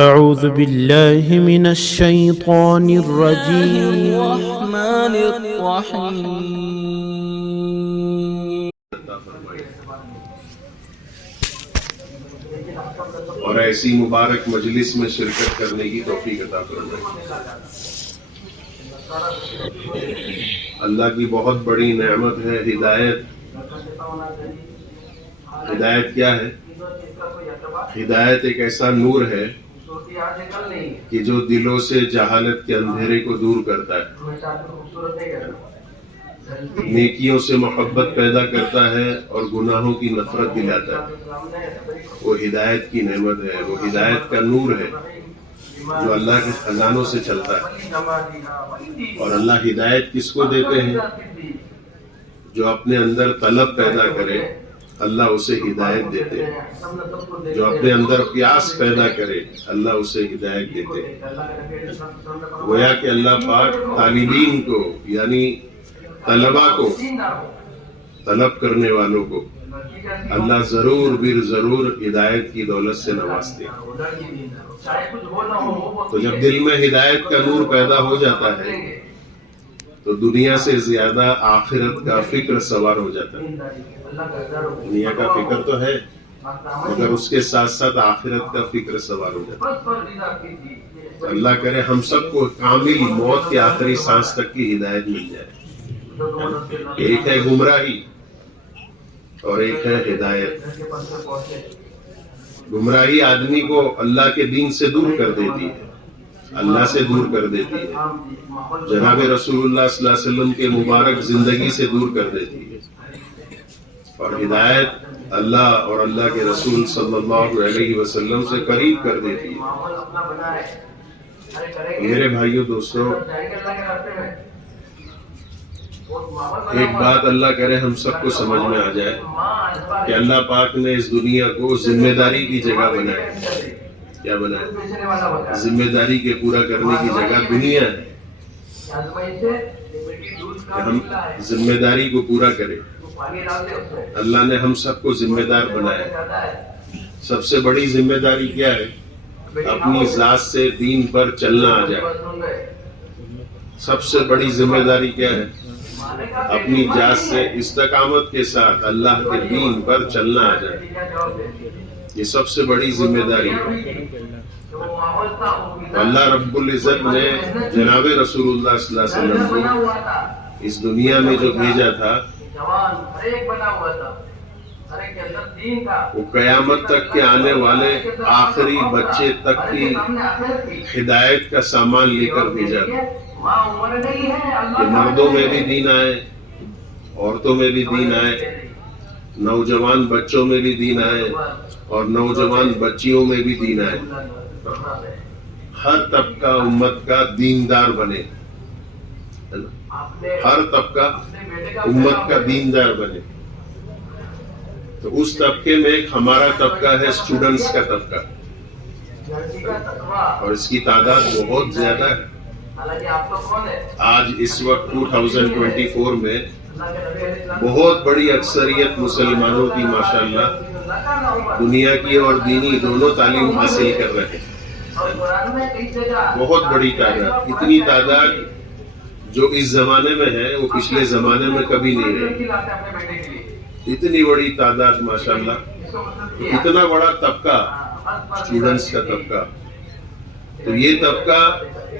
أعوذ بالله من الشيطان الرجيم. الرحمن الرحیم. اور ایسی مبارک مجلس میں شرکت کرنے کی توفیق عطا فرمائے. اللہ کی بہت بڑی نعمت ہے ہدایت. ہدایت کیا ہے؟ ہدایت ایک ایسا نور ہے کہ جو دلوں سے جہالت کے اندھیرے کو دور کرتا ہے، نیکیوں سے محبت پیدا کرتا ہے اور گناہوں کی نفرت دلاتا ہے. وہ ہدایت کی نعمت ہے، وہ ہدایت کا نور ہے جو اللہ کے خزانوں سے چلتا ہے. اور اللہ ہدایت کس کو دیتے ہیں؟ جو اپنے اندر طلب پیدا کرے اللہ اسے ہدایت دیتے ہیں. جو اپنے اندر پیاس پیدا کرے اللہ اسے ہدایت دیتے ہیں. گویا کہ اللہ پاک طالبین کو یعنی طلبا کو، طلب کرنے والوں کو اللہ ضرور بر ضرور ہدایت کی دولت سے نوازتے ہیں. تو جب دل میں ہدایت کا نور پیدا ہو جاتا ہے تو دنیا سے زیادہ آخرت کا فکر سوار ہو جاتا ہے. دنیا کا فکر تو ہے مگر اس کے ساتھ ساتھ آخرت کا فکر سوار ہو جاتا ہے. تو اللہ کرے ہم سب کو کامل موت کے آخری سانس تک کی ہدایت مل جائے. ایک ہے گمراہی اور ایک ہے ہدایت. گمراہی آدمی کو اللہ کے دین سے دور کر دیتی ہے، اللہ سے دور کر دیتی ہے، جناب رسول اللہ صلی اللہ علیہ وسلم کے مبارک زندگی سے دور کر دیتی ہے. اور ہدایت اللہ اور اللہ کے رسول صلی اللہ علیہ وسلم سے قریب کر دیتی ہے. میرے بھائیوں دوستوں، ایک بات اللہ کرے ہم سب کو سمجھ میں آ جائے کہ اللہ پاک نے اس دنیا کو ذمہ داری کی جگہ بنایا. کیا بنایا؟ ذمہ داری کے پورا کرنے کی جگہ دنیا ہے کہ ہم ذمہ داری کو پورا کریں. اللہ نے ہم سب کو ذمہ دار بنایا. سب سے بڑی ذمہ داری کیا ہے؟ اپنی ذات سے دین پر چلنا آ جائے. سب سے بڑی ذمہ داری کیا ہے؟ اپنی ذات سے استقامت کے ساتھ اللہ کے دین پر چلنا آ جائے. یہ سب سے بڑی ذمہ داری ہے. اللہ رب العزت نے جناب رسول اللہ صلی اللہ علیہ وسلم کو اس دنیا میں جو بھیجا تھا وہ قیامت تک کے آنے والے آخری بچے تک کی ہدایت کا سامان لے کر بھیجا تھا کہ مردوں میں بھی دین آئے، عورتوں میں بھی دین آئے، نوجوان بچوں میں بھی دین آئے اور نوجوان بچیوں میں بھی دین آئے. ہر طبقہ امت کا دیندار بنے، ہر طبقہ امت کا دیندار بنے. تو اس طبقے میں ایک ہمارا طبقہ ہے، اسٹوڈنٹس کا طبقہ، اور اس کی تعداد بہت زیادہ ہے. آج اس وقت 2024 میں بہت بڑی اکثریت مسلمانوں کی ماشاءاللہ دنیا کی اور دینی دونوں تعلیم حاصل کر رہے ہیں. بہت بڑی تعداد، اتنی تعداد جو اس زمانے میں ہے وہ پچھلے زمانے میں کبھی نہیں رہی. اتنی بڑی تعداد ماشاءاللہ، اتنا بڑا طبقہ اسٹوڈنٹس کا طبقہ. تو یہ طبقہ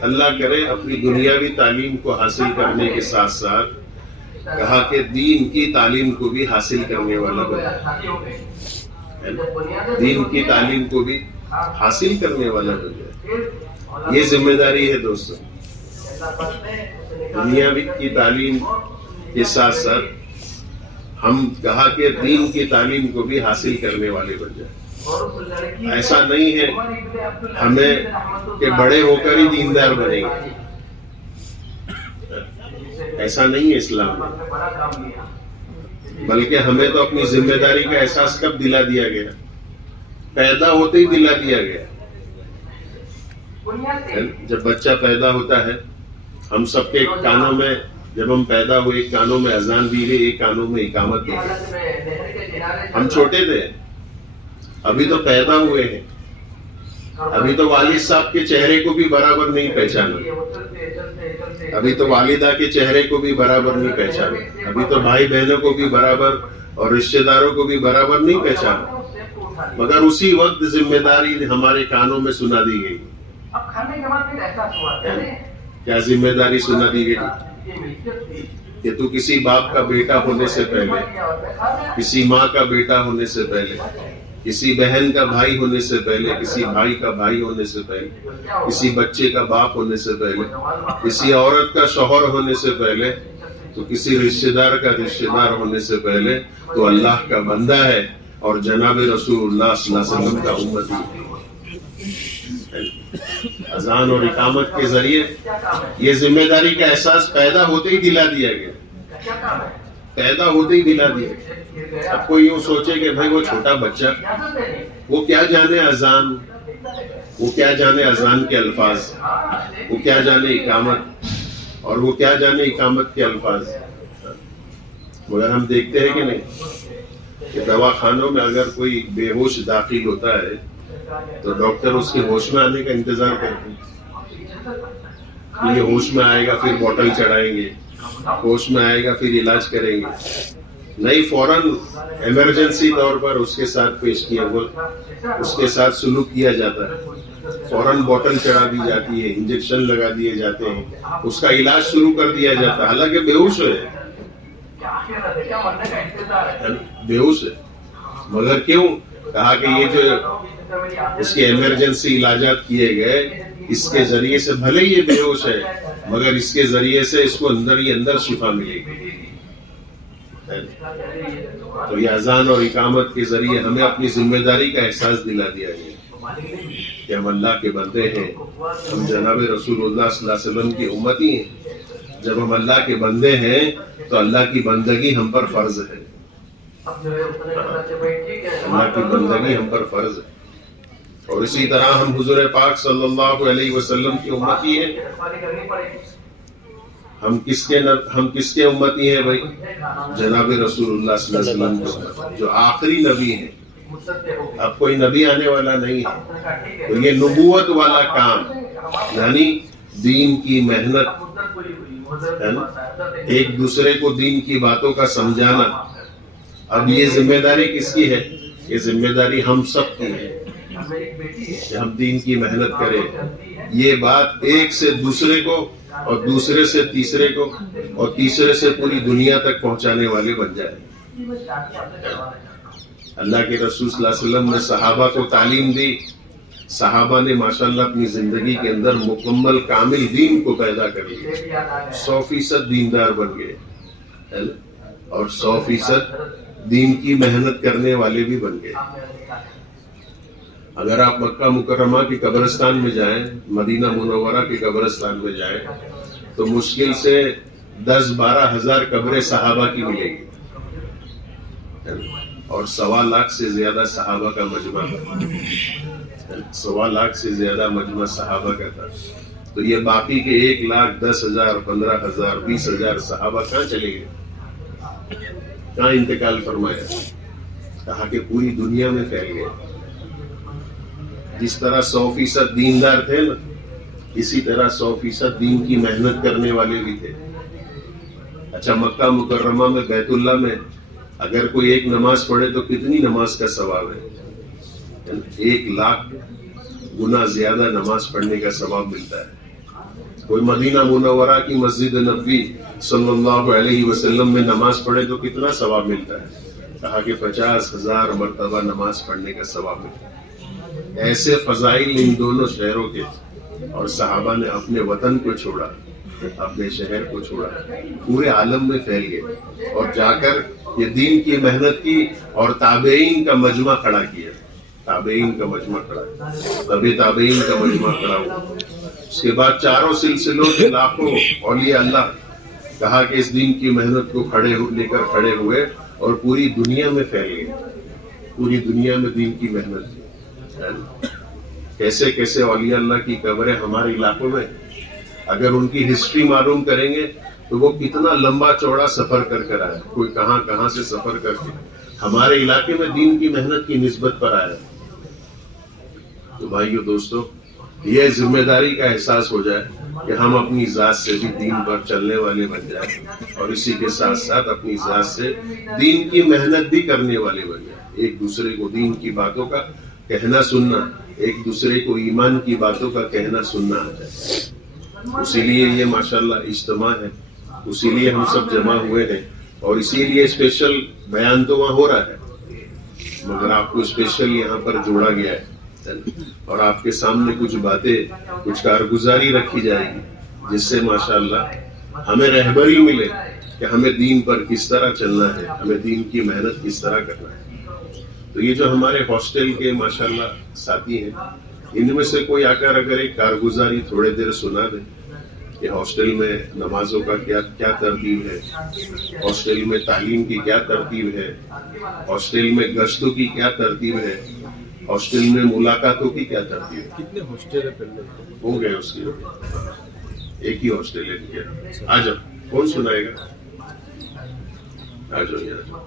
اللہ کرے اپنی دنیاوی تعلیم کو حاصل کرنے کے ساتھ ساتھ کہا کہ دین کی تعلیم کو بھی حاصل کرنے والا بنا، دین کی تعلیم کو بھی حاصل کرنے والا بنا. یہ ذمہ داری ہے دوستوں. دنیاوی کی تعلیم کے ساتھ ساتھ ہم کہا کہ دین کی تعلیم کو بھی حاصل کرنے والے بن جائیں. ایسا نہیں ہے ہمیں کہ بڑے ہو کر ہی دیندار بنیں گے، ایسا نہیں ہے اسلام میں. بلکہ ہمیں تو اپنی ذمہ داری کا احساس کب دلا دیا گیا؟ پیدا ہوتے ہی دلا دیا گیا. جب بچہ پیدا ہوتا ہے ہم سب کے کانوں میں، جب ہم پیدا ہوئے ایک کانوں میں اذان دی گئی، ایک کانوں میں اقامت دی گئی. ہم چھوٹے تھے، ابھی تو پیدا ہوئے ہیں. ابھی تو والد صاحب کے چہرے کو بھی برابر نہیں پہچانا, ابھی تو والدہ کے چہرے کو بھی برابر نہیں پہچانا, ابھی تو بھائی بہنوں کو بھی برابر اور رشتہ داروں کو بھی برابر نہیں پہچانا, مگر اسی وقت ذمہ داری ہمارے کانوں میں سنا دی گئی. کیا ذمہ داری سنا دی گئی کہ تو کسی باپ کا بیٹا ہونے سے پہلے, کسی ماں کا بیٹا ہونے سے پہلے, کسی بہن کا بھائی ہونے سے پہلے, کسی بھائی کا بھائی ہونے سے پہلے, کسی بچے کا باپ ہونے سے پہلے, کسی عورت کا شوہر ہونے سے پہلے, تو کسی رشتہ دار کا رشتہ دار ہونے سے پہلے تو اللہ کا بندہ ہے اور جناب رسول اللہ صلی اللہ علیہ وسلم کا امتی ہے. اذان اور اقامت کے ذریعے یہ ذمہ داری کا احساس پیدا ہوتے ہی دلا دیا گیا, پیدا ہوتے ہی دلا دیا گیا. اب کوئی یوں سوچے کہ بھائی وہ چھوٹا بچہ وہ کیا جانے اذان, وہ کیا جانے اذان کے الفاظ, وہ کیا جانے اقامت, اور وہ کیا جانے اقامت کے الفاظ. مگر ہم دیکھتے ہیں کہ نہیں کہ دواخانوں میں اگر کوئی بے ہوش داخل ہوتا ہے تو ڈاکٹر اس کے ہوش میں آنے کا انتظار کرتے ہیں. یہ ہوش میں آئے گا پھر بوٹل چڑھائیں گے, ہوش میں آئے گا پھر علاج کریں گے. نہیں, فوراً ایمرجنسی طور پر اس کے ساتھ پیش کیا, وہ اس کے ساتھ سلوک کیا جاتا ہے, فوراً بوٹل چڑھا دی جاتی ہے, انجیکشن لگا دیے جاتے ہیں, اس کا علاج شروع کر دیا جاتا ہے, حالانکہ بے ہوش ہے, بے ہوش ہے. مگر کیوں کہا کہ یہ جو اس کے ایمرجنسی علاجات کیے گئے اس کے ذریعے سے بھلے یہ بے ہوش ہے مگر اس کے ذریعے سے اس کو اندر ہی اندر شفا ملے گی. تو یہ اذان اور اقامت کے ذریعے ہمیں اپنی ذمہ داری کا احساس دلا دیا گیا کہ ہم اللہ کے بندے ہیں, ہم جناب رسول اللہ صلی اللہ علیہ وسلم کی امتی ہیں. جب ہم اللہ کے بندے ہیں تو اللہ کی بندگی ہم پر فرض ہے, اللہ کی بندگی ہم پر فرض ہے. اور اسی طرح ہم حضور پاک صلی اللہ علیہ وسلم کی امتی ہیں. ہم کس کے امتی ہیں بھائی؟ جناب رسول اللہ صلی اللہ علیہ وسلم جو آخری نبی ہیں. اب کوئی نبی آنے والا نہیں ہے. تو یہ نبوت والا کام یعنی دین کی محنت, ایک دوسرے کو دین کی باتوں کا سمجھانا. اب یہ ذمہ داری کس کی ہے؟ یہ ذمہ داری ہم سب کی ہے کہ ہم دین کی محنت کریں. یہ بات ایک سے دوسرے کو اور دوسرے سے تیسرے کو اور تیسرے سے پوری دنیا تک پہنچانے والے بن جائے. اللہ کے رسول صلی اللہ علیہ وسلم نے صحابہ کو تعلیم دی. صحابہ نے ماشاءاللہ اپنی زندگی کے اندر مکمل کامل دین کو پیدا کر لیا, 100% دیندار بن گئے اور 100% دین کی محنت کرنے والے بھی بن گئے. اگر آپ مکہ مکرمہ کی قبرستان میں جائیں, مدینہ منورہ کی قبرستان میں جائیں تو مشکل سے 10-12 ہزار قبریں صحابہ کی ملے گی اور 1.25 لاکھ سے زیادہ صحابہ کا مجمع تھا. 1.25 لاکھ سے زیادہ مجمع صحابہ کا تھا. تو یہ باقی کے 1,10,000 15,000 20,000 صحابہ کہاں چلے گئے, کہاں انتقال فرمایا؟ کہا کہ پوری دنیا میں پھیل گئے. جس طرح 100% دیندار تھے نا, اسی طرح 100% دین کی محنت کرنے والے بھی تھے. اچھا, مکہ مکرمہ میں بیت اللہ میں اگر کوئی ایک نماز پڑھے تو کتنی نماز کا ثواب ہے؟ 1 لاکھ گنا زیادہ نماز پڑھنے کا ثواب ملتا ہے. کوئی مدینہ منورہ کی مسجد نبوی صلی اللہ علیہ وسلم میں نماز پڑھے تو کتنا ثواب ملتا ہے؟ کہا کہ 50,000 مرتبہ نماز پڑھنے کا ثواب ملتا ہے. ایسے فضائل ان دونوں شہروں کے. اور صحابہ نے اپنے وطن کو چھوڑا, اپنے شہر کو چھوڑا, پورے عالم میں پھیل گئے اور جا کر یہ دین کی محنت کی اور تابعین کا مجمع کھڑا کیا. تابعین کا مجمع کھڑا, تبھی تابعین کا مجمع کھڑا ہوا. اس کے بعد چاروں سلسلوں کے لاکھوں اولیاء اللہ کہا کہ اس دین کی محنت کو لے کر کھڑے ہوئے اور پوری دنیا میں پھیل گئے. پوری دنیا میں دین کی محنت کی. کیسے کیسے اولیاء اللہ کی قبریں ہمارے علاقوں میں, اگر ان کی ہسٹری معلوم کریں گے تو وہ کتنا لمبا چوڑا سفر کر آیا, کوئی کہاں سے سفر کر کے ہمارے علاقے میں دین کی محنت کی نسبت پر آیا. تو بھائیو دوستو یہ ذمہ داری کا احساس ہو جائے کہ ہم اپنی ذات سے بھی دین پر چلنے والے بن جائیں اور اسی کے ساتھ ساتھ اپنی ذات سے دین کی محنت بھی کرنے والے بن جائیں. ایک دوسرے کو دین کی باتوں کا کہنا سننا, ایک دوسرے کو ایمان کی باتوں کا کہنا سننا آ جائے. اسی لیے یہ ماشاءاللہ اجتماع ہے, اسی لیے ہم سب جمع ہوئے ہیں, اور اسی لیے اسپیشل بیان تو وہاں ہو رہا ہے مگر آپ کو اسپیشل یہاں پر جوڑا گیا ہے اور آپ کے سامنے کچھ باتیں, کچھ کارگزاری رکھی جائے گی جس سے ماشاءاللہ ہمیں رہبری ملے کہ ہمیں دین پر کس طرح چلنا ہے, ہمیں دین کی محنت کس طرح کرنا ہے. تو یہ جو ہمارے ہاسٹل کے ماشاءاللہ ساتھی ہیں, ان میں سے کوئی آ کر اگر ایک کارگزاری تھوڑے دیر سنا دے کہ ہاسٹل میں نمازوں کا کیا ترتیب ہے, ہاسٹل میں تعلیم کی کیا ترتیب ہے, ہاسٹل میں گشتوں کی کیا ترتیب ہے, ہاسٹل میں ملاقاتوں کی کیا ترتیب ہے. کتنے ہاسٹل ہے پہلے ہو گئے اس کی ایک ہی ہاسٹل ہے کیا. آ جاؤ, کون سنائے گا, آ جاؤ یہاں جاؤ.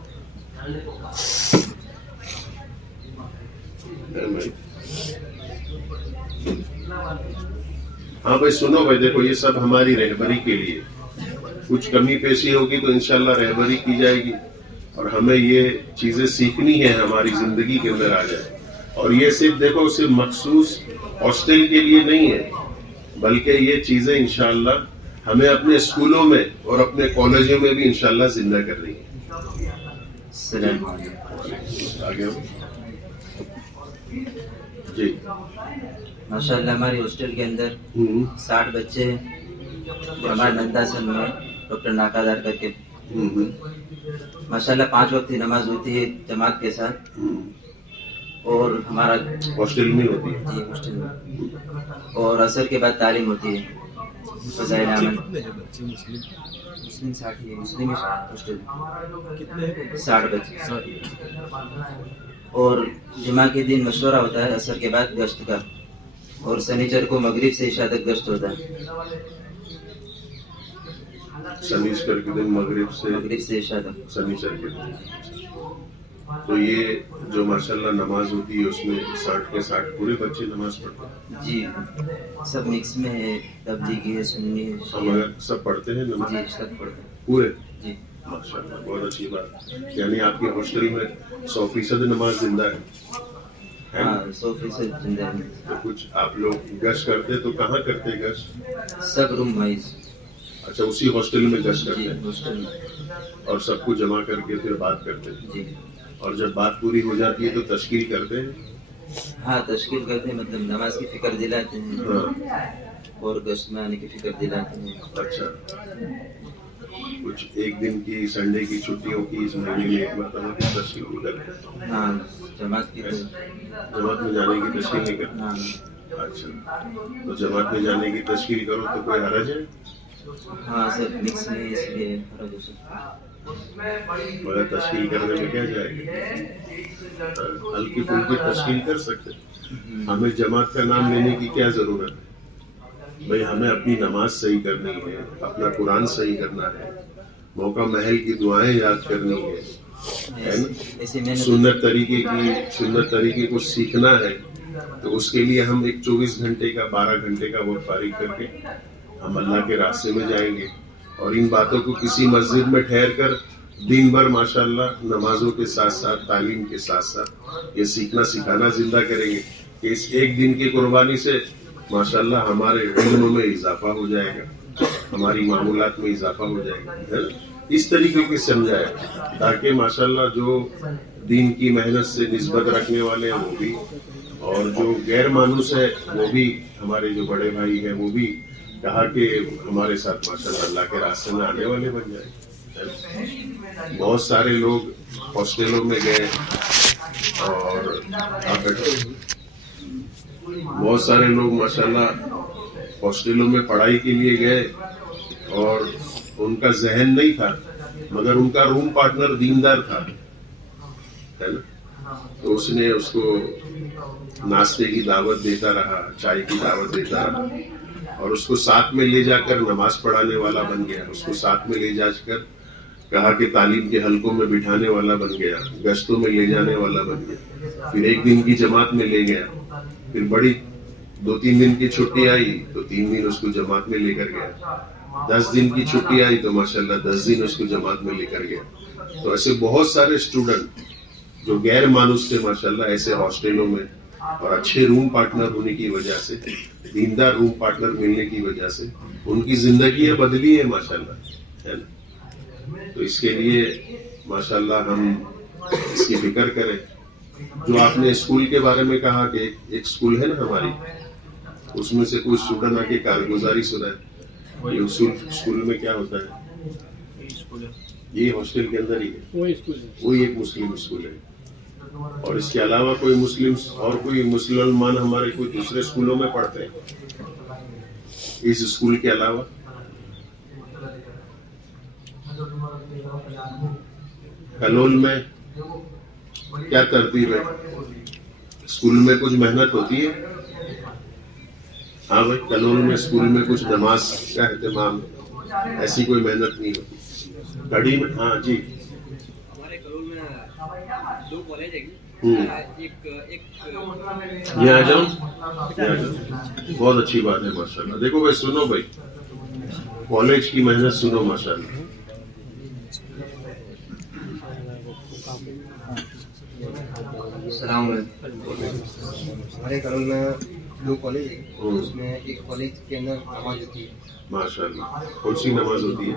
ہاں بھائی سنو بھائی, دیکھو یہ سب ہماری رہبری کے لیے, کچھ کمی پیشی ہوگی تو انشاءاللہ رہبری کی جائے گی اور ہمیں یہ چیزیں سیکھنی ہے, ہماری زندگی کے اندر آ جائے. اور یہ صرف دیکھو صرف مخصوص ہاسٹل کے لیے نہیں ہے بلکہ یہ چیزیں انشاءاللہ ہمیں اپنے اسکولوں میں اور اپنے کالجوں میں بھی انشاءاللہ زندہ کرنی ہے. السلام علیکم. آگے جی. ماشاءاللہ ہماری ہاسٹل کے اندر 60 بچے ہیں جو ہمارے نندا سن میں ڈاکٹر ناکادار کر کے. ماشاءاللہ 5 وقت کی نماز ہوتی ہے جماعت کے ساتھ, اور ہمارا ہاسٹل میں ہوتی ہے. جی ہاسٹل میں, اور عصر کے بعد تعلیم ہوتی ہے. فضائل عمل کتنے ہیں بچے مسلم؟ مسلم 60 ہے, مسلم ہاسٹل کتنے ہیں 60 بچے. 60. اور جمعہ کے دن مشورہ ہوتا ہے عصر کے بعد گشت کا, اور سنیچر کو مغرب سے عشاء تک گشت ہوتا ہے. سنیچر کے دن مغرب سے عشاء تک. سنیچر کے دن. تو یہ جو ماشاءاللہ نماز ہوتی ہے اس میں 60 کے 60 پورے بچے نماز پڑھتے ہیں. جی سب مکس میں ہے, تبلیغی ہے, سنی ہے, ہم اگر سب پڑھتے ہیں نماز جی سب پڑھتے ہیں. پورے. جی ماشاءاللہ بہت اچھی بات, یعنی آپ کے ہاسٹل میں 100% نماز زندہ ہے. ہاں 100% زندہ ہے. تو کچھ آپ لوگ گشت کرتے تو کہاں کرتے گشت؟ سب روم وائز. اچھا اسی ہاسٹل میں گشت کرتے جی ہیں ہاسٹل میں. اور سب کو جمع کر کے پھر بات کرتے ہیں, جی اور جب بات پوری ہو جاتی ہے تو تشکیل کرتے ہیں. ہاں تشکیل کرتے ہیں, مطلب نماز کی فکر دلاتے ہیں ہاں اور گشت میں آنے کی فکر دلاتے ہیں. اچھا, کچھ ایک دن کی سنڈے کی چھٹیوں کی اس مہینے میں ایک مرتبہ کی تشکیل بھی کرتے ہیں. ہاں جماعت کی تو جماعت میں جانے کی تشکیل نہیں کرتے. ہاں اچھا, تو جماعت میں جانے کی تشکیل کرو تو کوئی حرج ہے؟ ہاں سب مکس میں, اس لیے فرق ہو سکتا ہے. مگر تشکیل کرنے میں کیا جائے گا, ہلکی پھلکی تشکیل کر سکتے. ہمیں جماعت کا نام لینے کی کیا ضرورت ہے بھائی, ہمیں اپنی نماز صحیح کرنی ہے, اپنا قرآن صحیح کرنا ہے, موقع محل کی دعائیں یاد کرنی ہے نا, سنت طریقے کو سیکھنا ہے. تو اس کے لیے ہم ایک 24 گھنٹے کا 12 گھنٹے کا وقت فارغ کر کے ہم اللہ کے راستے میں جائیں گے, اور ان باتوں کو کسی مسجد میں ٹھہر کر دن بھر ماشاءاللہ نمازوں کے ساتھ ساتھ تعلیم کے ساتھ ساتھ یہ سیکھنا سکھانا زندہ کریں گے کہ اس ایک دن کی قربانی سے ماشاءاللہ ہمارے علم میں اضافہ ہو جائے گا, ہماری معمولات میں اضافہ ہو جائے گا. اس طریقے کی سمجھائے تاکہ ماشاءاللہ جو دین کی محنت سے نسبت رکھنے والے ہیں وہ بھی, اور جو غیر مانوس ہے وہ بھی, ہمارے جو بڑے بھائی ہیں وہ بھی کہا کہ ہمارے ساتھ ماشاءاللہ اللہ کے راستے میں آنے والے بن جائیں. بہت سارے لوگ ہاسٹلوں میں گئے اور بہت سارے لوگ ماشاءاللہ ہاسٹلوں میں پڑھائی کے لیے گئے اور ان کا ذہن نہیں تھا مگر ان کا روم پارٹنر دیندار تھا, ہے نا. تو اس نے اس کو ناشتے کی دعوت دیتا رہا, چائے کی دعوت دیتا رہا, اور اس کو ساتھ میں لے جا کر نماز پڑھانے والا بن گیا. اس کو ساتھ میں لے جا کر کہا کہ تعلیم کے حلقوں میں بٹھانے والا بن گیا, گشتوں میں لے جانے والا بن گیا, پھر ایک دن کی جماعت میں لے گیا, پھر بڑی 2-3 دن کی چھٹی آئی تو 3 دن اس کو جماعت میں لے کر گیا, 10 دن کی چھٹی آئی تو ماشاءاللہ 10 دن اس کو جماعت میں لے کر گیا. تو ایسے بہت سارے اسٹوڈنٹ جو غیر مانوس تھے ماشاءاللہ ایسے ہاسٹلوں میں, اور اچھے روم پارٹنر ہونے کی وجہ سے, دیندار روم پارٹنر ملنے کی وجہ سے ان کی زندگیاں بدلی ہیں ماشاءاللہ, ہے نا. تو اس کے لیے ماشاءاللہ ہم اس کی فکر کریں. جو آپ نے اسکول کے بارے میں کہا کہ ایک اسکول ہے نا ہماری, اس میں سے کوئی اسٹوڈنٹ آ کے کارگزاری سنائے, یہ اسکول میں کیا ہوتا ہے؟ یہ ہاسٹل کے اندر ہی ہے, وہی ایک مسلم اسکول ہے. اور اس کے علاوہ کوئی مسلم اور کوئی مسلمان ہمارے کوئی دوسرے اسکولوں میں پڑھتے ہیں اس اسکول کے علاوہ؟ کلول میں کیا ترتیب ہے؟ اسکول میں کچھ محنت ہوتی ہے؟ ہاں بھائی, کلول میں اسکول میں کچھ نماز کا اہتمام, ایسی کوئی محنت نہیں ہوتی. کڑی میں ہاں جی, ہمارے کرول میں 2 کالج ہے, ایک یہ آ جاؤ, بہت اچھی بات ہے ماشاءاللہ. دیکھو بھائی, سنو بھائی, کالج کی محنت سنو ماشاءاللہ. السلام علیکم. ہمارے کرول میں 2 کالج ہے, اس میں ایک کالج کے اندر نماز ہوتی ہے ماشاءاللہ. کون سی نماز ہوتی ہے؟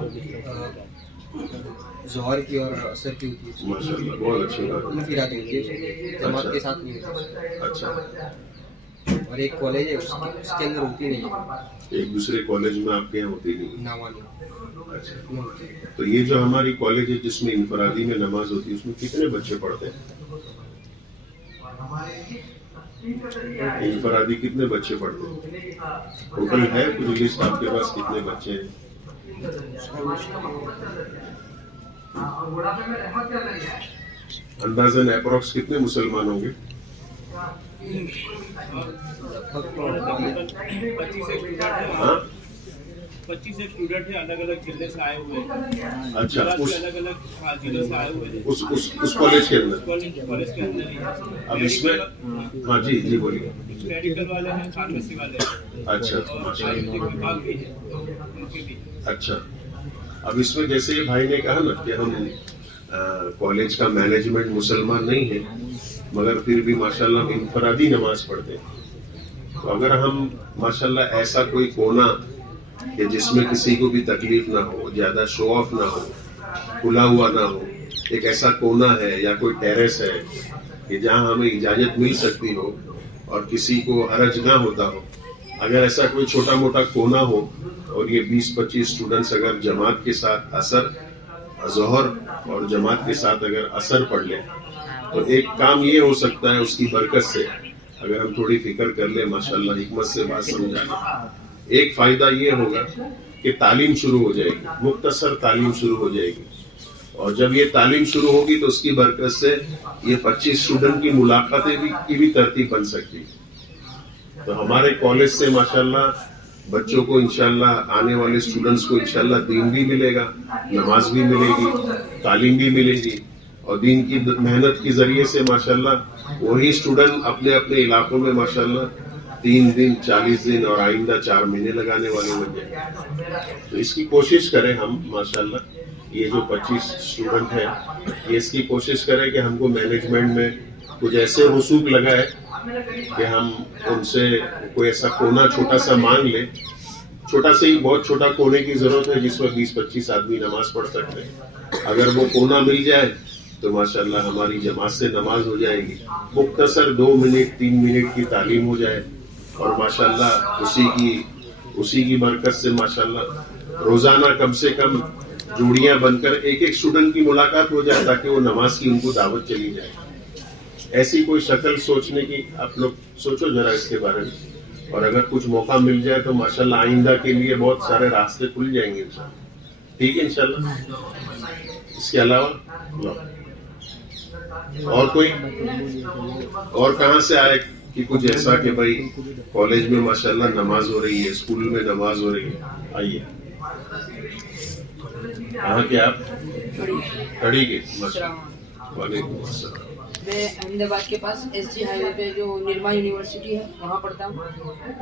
ظہر کی اور عصر کی ہوتی ہے. ماشاءاللہ, بہت اچھی بات ہے. انفرادی ہوتی ہے, جماعت کے ساتھ نہیں ہوتی. اچھا, اور ایک کالج ہے اس کے اندر ہوتی نہیں ہے, ایک دوسرے کالج میں آپ کے یہاں ہوتی نہیں؟ ناوانی. اچھا, تو یہ جو ہماری کالج ہے جس میں انفرادی میں نماز ہوتی ہے اس میں کتنے بچے پڑھتے ہیں؟ انفرادی کتنے بچے پڑھتے ہیں ٹوٹل؟ ہے کچھ لسٹ آپ کے پاس کتنے بچے ہیں؟ اندازاً اپروکس کتنے مسلمان ہوں گے؟ 25 اسٹوڈنٹ ہیں, الگ الگ ضلع سے آئے ہوئے ہیں. اچھا, الگ الگ ضلع سے آئے ہوئے ہیں اس کالج کے اندر. کالج کے اندر ہی. اب اس میں ہاں جی جی بولیے. میڈیکل والے ہیں, فارمیسی والے ہیں, اچھا ماشاء اللہ. وبھاگ بھی ہے ان کے بھی. اچھا, اب اس میں جیسے یہ بھائی نے کہا نا کہ ہم کالج کا مینجمنٹ مسلمان نہیں ہے مگر پھر بھی ماشاءاللہ ہم انفرادی نماز پڑھتے ہیں. تو اگر ہم ماشاءاللہ ایسا کوئی کونا کہ جس میں کسی کو بھی تکلیف نہ ہو, زیادہ شو آف نہ ہو, کھلا ہوا نہ ہو, ایک ایسا کونا ہے یا کوئی ٹیرس ہے کہ جہاں ہمیں اجازت مل سکتی ہو اور کسی کو حرج نہ ہوتا ہو, اگر ایسا کوئی چھوٹا موٹا کونا ہو اور یہ 20-25 اسٹوڈنٹس اگر جماعت کے ساتھ عصر ظہر اور جماعت کے ساتھ اگر عصر پڑھ لیں تو ایک کام یہ ہو سکتا ہے اس کی برکت سے, اگر ہم تھوڑی فکر کر لیں ماشاءاللہ, حکمت سے بات سمجھا لیں, ایک فائدہ یہ ہوگا کہ تعلیم شروع ہو جائے گی, مختصر تعلیم شروع ہو جائے گی. اور جب یہ تعلیم شروع ہوگی تو اس کی برکت سے یہ 25 اسٹوڈنٹ کی ملاقاتیں کی بھی ترتیب بن سکتی. تو ہمارے کالج سے ماشاءاللہ بچوں کو انشاءاللہ, آنے والے اسٹوڈنٹس کو انشاءاللہ دین بھی ملے گا, نماز بھی ملے گی, تعلیم بھی ملے گی, اور دین کی محنت کے ذریعے سے ماشاءاللہ وہی اسٹوڈنٹ اپنے اپنے علاقوں میں ماشاءاللہ 3 دن 40 دن اور آئندہ 4 مہینے لگانے والے بن جائیں. تو اس کی کوشش کریں ہم ماشاءاللہ, یہ جو 25 اسٹوڈنٹ ہیں یہ اس کی کوشش کریں کہ ہم کو مینجمنٹ میں کچھ ایسے رسوخ لگائے کہ ہم ان سے کوئی ایسا کونا چھوٹا سا مانگ لیں, چھوٹا سے ہی, بہت چھوٹا کونے کی ضرورت ہے جس میں 20-25 آدمی نماز پڑھ سکتے ہیں. اگر وہ کونا مل جائے تو ماشاءاللہ ہماری جماعت سے نماز ہو جائے گی, مختصر 2 منٹ 3 منٹ کی تعلیم ہو جائے, اور ماشاءاللہ اسی کی برکت سے ماشاءاللہ روزانہ کم سے کم جوڑیاں بن کر ایک اسٹوڈنٹ کی ملاقات ہو جائے تاکہ وہ نماز کی ان کو دعوت چلی جائے. ایسی کوئی شکل سوچنے کی آپ لوگ سوچو ذرا اس کے بارے میں, اور اگر کچھ موقع مل جائے تو ماشاءاللہ آئندہ کے لیے بہت سارے راستے کھل جائیں گے انشاءاللہ. ٹھیک ہے انشاءاللہ. اس کے علاوہ اور کوئی اور کہاں سے آئے کہ کچھ ایسا کہ بھائی کالج میں ماشاءاللہ نماز ہو رہی ہے, اسکول میں نماز ہو رہی ہے, آئیے. کہاں کے آپ؟ کڑی کے. وعلیکم السلام. میں احمد آباد کے پاس ایس جی ہائی وے پہ جو نرما یونیورسٹی ہے وہاں پڑھتا ہوں.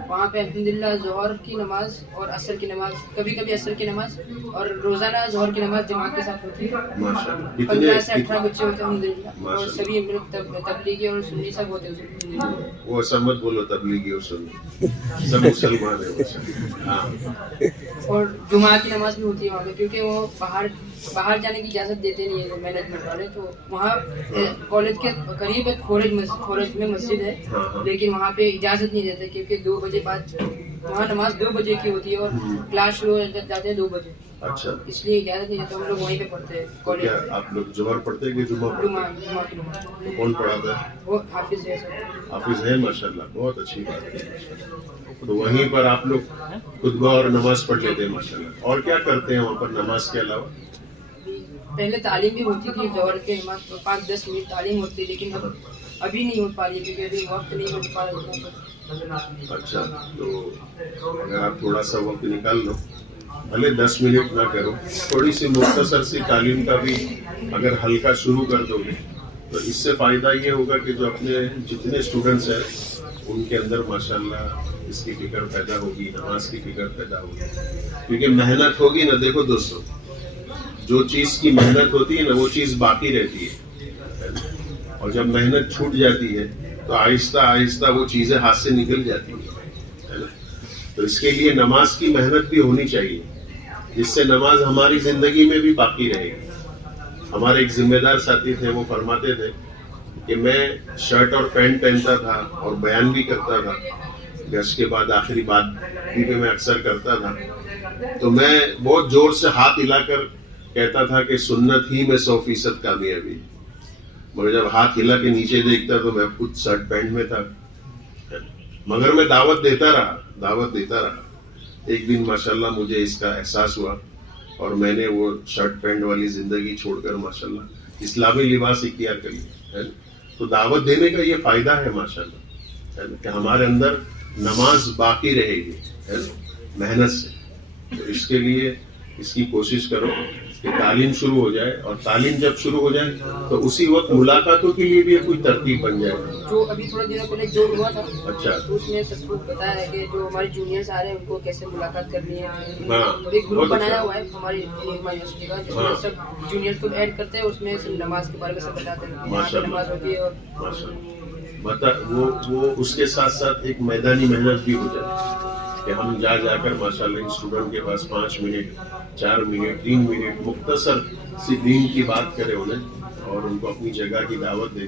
وہاں پہ الحمدللہ ظہر کی نماز اور عصر کی نماز, کبھی کبھی عصر کی نماز اور روزانہ ظہر کی نماز جماعت کے ساتھ ہوتی ہے. ماشاءاللہ. 15 سے 18 بچے ہوتے ہیں الحمدللہ, اور سبھی ہم لوگ تبلیغی اور سنی سب ہوتے ہیں. وہ ایسا مت بولو تبلیغی اور سنی, سب مسلمان ہیں. ہاں, اور جمعہ کی نماز بھی ہوتی ہے وہاں پہ, کیونکہ وہ باہر جانے کی اجازت دیتے نہیں ہے مینجمنٹ والے. تو وہاں کالج کے قریب ایک کھورج میں مسجد ہے, لیکن وہاں پہ اجازت نہیں دیتے کیونکہ 2 بجے بعد وہاں نماز 2 بجے کی ہوتی ہے اور کلاس شروع ہو جاتے ہیں 2 بجے. اچھا, اس لیے اجازت نہیں دیتے, ہم لوگ وہیں پہ پڑھتے ہیں کالج. کیا آپ لوگ جوہر پڑھتے ہیں کہ جمعہ پڑھتے جمعہ ہیں؟ کی نماز کون پڑھاتا ہے؟ وہ حافظ ہے سر. حافظ ہے, ماشاءاللہ, بہت اچھی بات ہے. تو وہیں پر آپ لوگ خطبہ اور نماز پڑھ لیتے ہیں ماشاءاللہ. اور کیا کرتے ہیں وہاں پر نماز کے علاوہ؟ پہلے تعلیم بھی ہوتی تھی ظہر کے نماز 5-10 منٹ تعلیم ہوتی ہے, لیکن ابھی نہیں ہو پا رہی کیونکہ ابھی وقت نہیں ہو پا رہا. اچھا, تو اگر آپ تھوڑا سا وقت نکال لو, بھلے 10 منٹ نہ کرو, تھوڑی سی مختصر سی تعلیم کا بھی اگر ہلکا شروع کر دو گے تو اس سے فائدہ یہ ہوگا کہ جو اپنے جتنے اسٹوڈنٹس ہیں ان کے اندر ماشاءاللہ اس کی فکر پیدا ہوگی, نماز کی فکر پیدا ہوگی. کیونکہ محنت ہوگی نا, دیکھو دوستو, جو چیز کی محنت ہوتی ہے نا وہ چیز باقی رہتی ہے, اور جب محنت چھوٹ جاتی ہے تو آہستہ آہستہ وہ چیزیں ہاتھ سے نکل جاتی ہیں. تو اس کے لیے نماز کی محنت بھی ہونی چاہیے, جس سے نماز ہماری زندگی میں بھی باقی رہے گی. ہمارے ایک ذمہ دار ساتھی تھے, وہ فرماتے تھے کہ میں شرٹ اور پینٹ پہنتا تھا اور بیان بھی کرتا تھا, گھر کے بعد آخری بات بھی میں اکثر کرتا تھا, تو میں بہت زور سے ہاتھ ہلا کر کہتا تھا کہ سنت ہی میں 100% کامیابی. مگر جب ہاتھ ہلا کے نیچے دیکھتا تو میں خود شرٹ پینٹ میں تھا, مگر میں دعوت دیتا رہا. ایک دن ماشاءاللہ مجھے اس کا احساس ہوا اور میں نے وہ شرٹ پینٹ والی زندگی چھوڑ کر ماشاءاللہ اسلامی لباس اختیار کر لیا. تو دعوت دینے کا یہ فائدہ ہے ماشاءاللہ کہ ہمارے اندر نماز باقی رہے گی محنت سے. تو اس کے لیے اس کی کوشش کرو کہ تعلیم شروع ہو جائے, اور تعلیم جب شروع ہو جائے تو اسی وقت ملاقاتوں کے لیے بھی کوئی ترتیب بن جائے. جو ابھی تھوڑا دنوں پہلے جو ہوا تھا, اچھا, تو اس میں سب کو بتایا ہے کہ جو ہمارے جونیئرس آ رہے ہیں ان کو کیسے ملاقات کرنی ہے. ہاں, تو ایک گروپ بنایا ہوا ہے ہماری یونیورسٹی کا, جس میں سب جونیئرس کو ایڈ کرتے ہیں, اس میں نماز کے بارے میں سب بتاتے ہیں, یہاں پہ نماز ہوتی ہے. اور وہ اس کے ساتھ ساتھ ایک میدانی محنت بھی ہو جائے کہ ہم جا کر ماشاءاللہ اسٹوڈنٹ کے پاس 5 منٹ 4 منٹ 3 منٹ مختصر سی دین کی بات کرے انہیں, اور ان کو اپنی جگہ کی دعوت دے.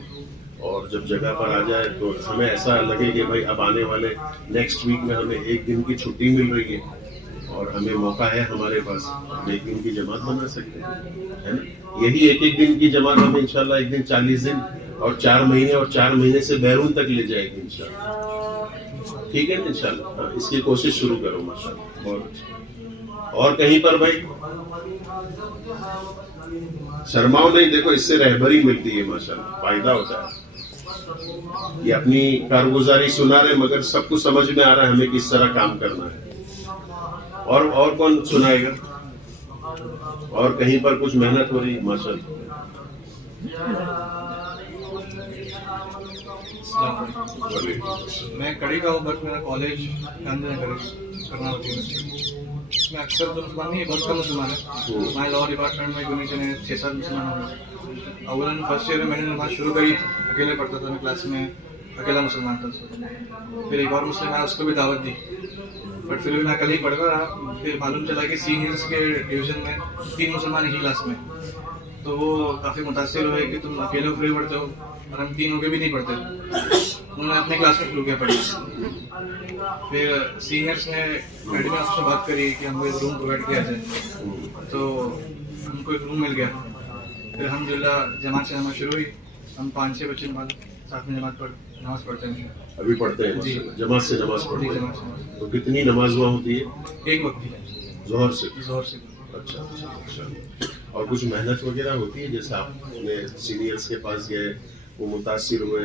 اور جب جگہ پر آ جائے تو ہمیں ایسا لگے کہ بھائی اب آنے والے نیکسٹ ویک میں ہمیں 1 دن کی چھٹی مل رہی ہے اور ہمیں موقع ہے ہمارے پاس, ہم 1 دن کی جماعت بنا سکتے ہیں, ہے نا. یہی 1 دن کی جماعت ہمیں انشاءاللہ 1 دن 40 دن اور 4 مہینے اور 4 مہینے سے بیرون تک لے جائے گی انشاءاللہ. ٹھیک ہے نا انشاءاللہ, اس کی کوشش شروع کرو ماشاءاللہ. بہت اچھا. اور کہیں پر بھائی شرماؤ نہیں, دیکھو اس سے رہبری ملتی ہے ماشاءاللہ, فائدہ ہوتا ہے. یہ اپنی کارگزاری سنا رہے مگر سب کو سمجھ میں آ رہا ہے ہمیں کس طرح کام کرنا ہے. اور کون سنائے گا؟ اور کہیں پر کچھ محنت ہو رہی ہے ماشاءاللہ. میں کڑی کا ہوں, بٹ میرا کالج کے اندر کرنا ہوتی ہے. اس میں اکثر تو مسلمان نہیں ہے, بہت کم مسلمان ہے. ہمارے لاء ڈپارٹمنٹ میں یونیشن ہے 6-7 مسلمان ہیں. اولاً فرسٹ ایئر میں نے نماز شروع کری, اکیلے پڑھتا تھا میں کلاس میں, اکیلا مسلمان تھا. پھر ایک اور مسلم ہے, اس کو بھی دعوت دی, بٹ پھر بھی میں اکیلے ہی پڑھتا رہا. پھر معلوم چلا کہ سینئرس کے ڈویژن میں 3 مسلمان ہی کلاس میں, تو وہ کافی متاثر ہوئے کہ تم اکیلے کھلے پڑھتے ہو اور ہم 3 ہو کے بھی نہیں پڑھتے. انہوں نے اپنے کلاس میں شروع کیا پڑھی. پھر سینئرس نے ایڈمن آفس سے بات کری کہ ہم کو ایک روم پرووائڈ کیا جائے, تو ہم کو ایک روم مل گیا. پھر الحمدللہ جماعت سے نماز شروع ہوئی. ہم 5-6 بچے ساتھ میں نماز پڑھتے ہیں. ابھی پڑھتے ہیں جی, جماعت سے نماز پڑھتے ہیں. تو کتنی نماز وہاں ہوتی ہے؟ 1 وقت کی ظہر سے. اچھا. اور کچھ محنت وغیرہ ہوتی ہے, جیسے آپ نے سینئرس کے پاس گئے, وہ متاثر ہوئے,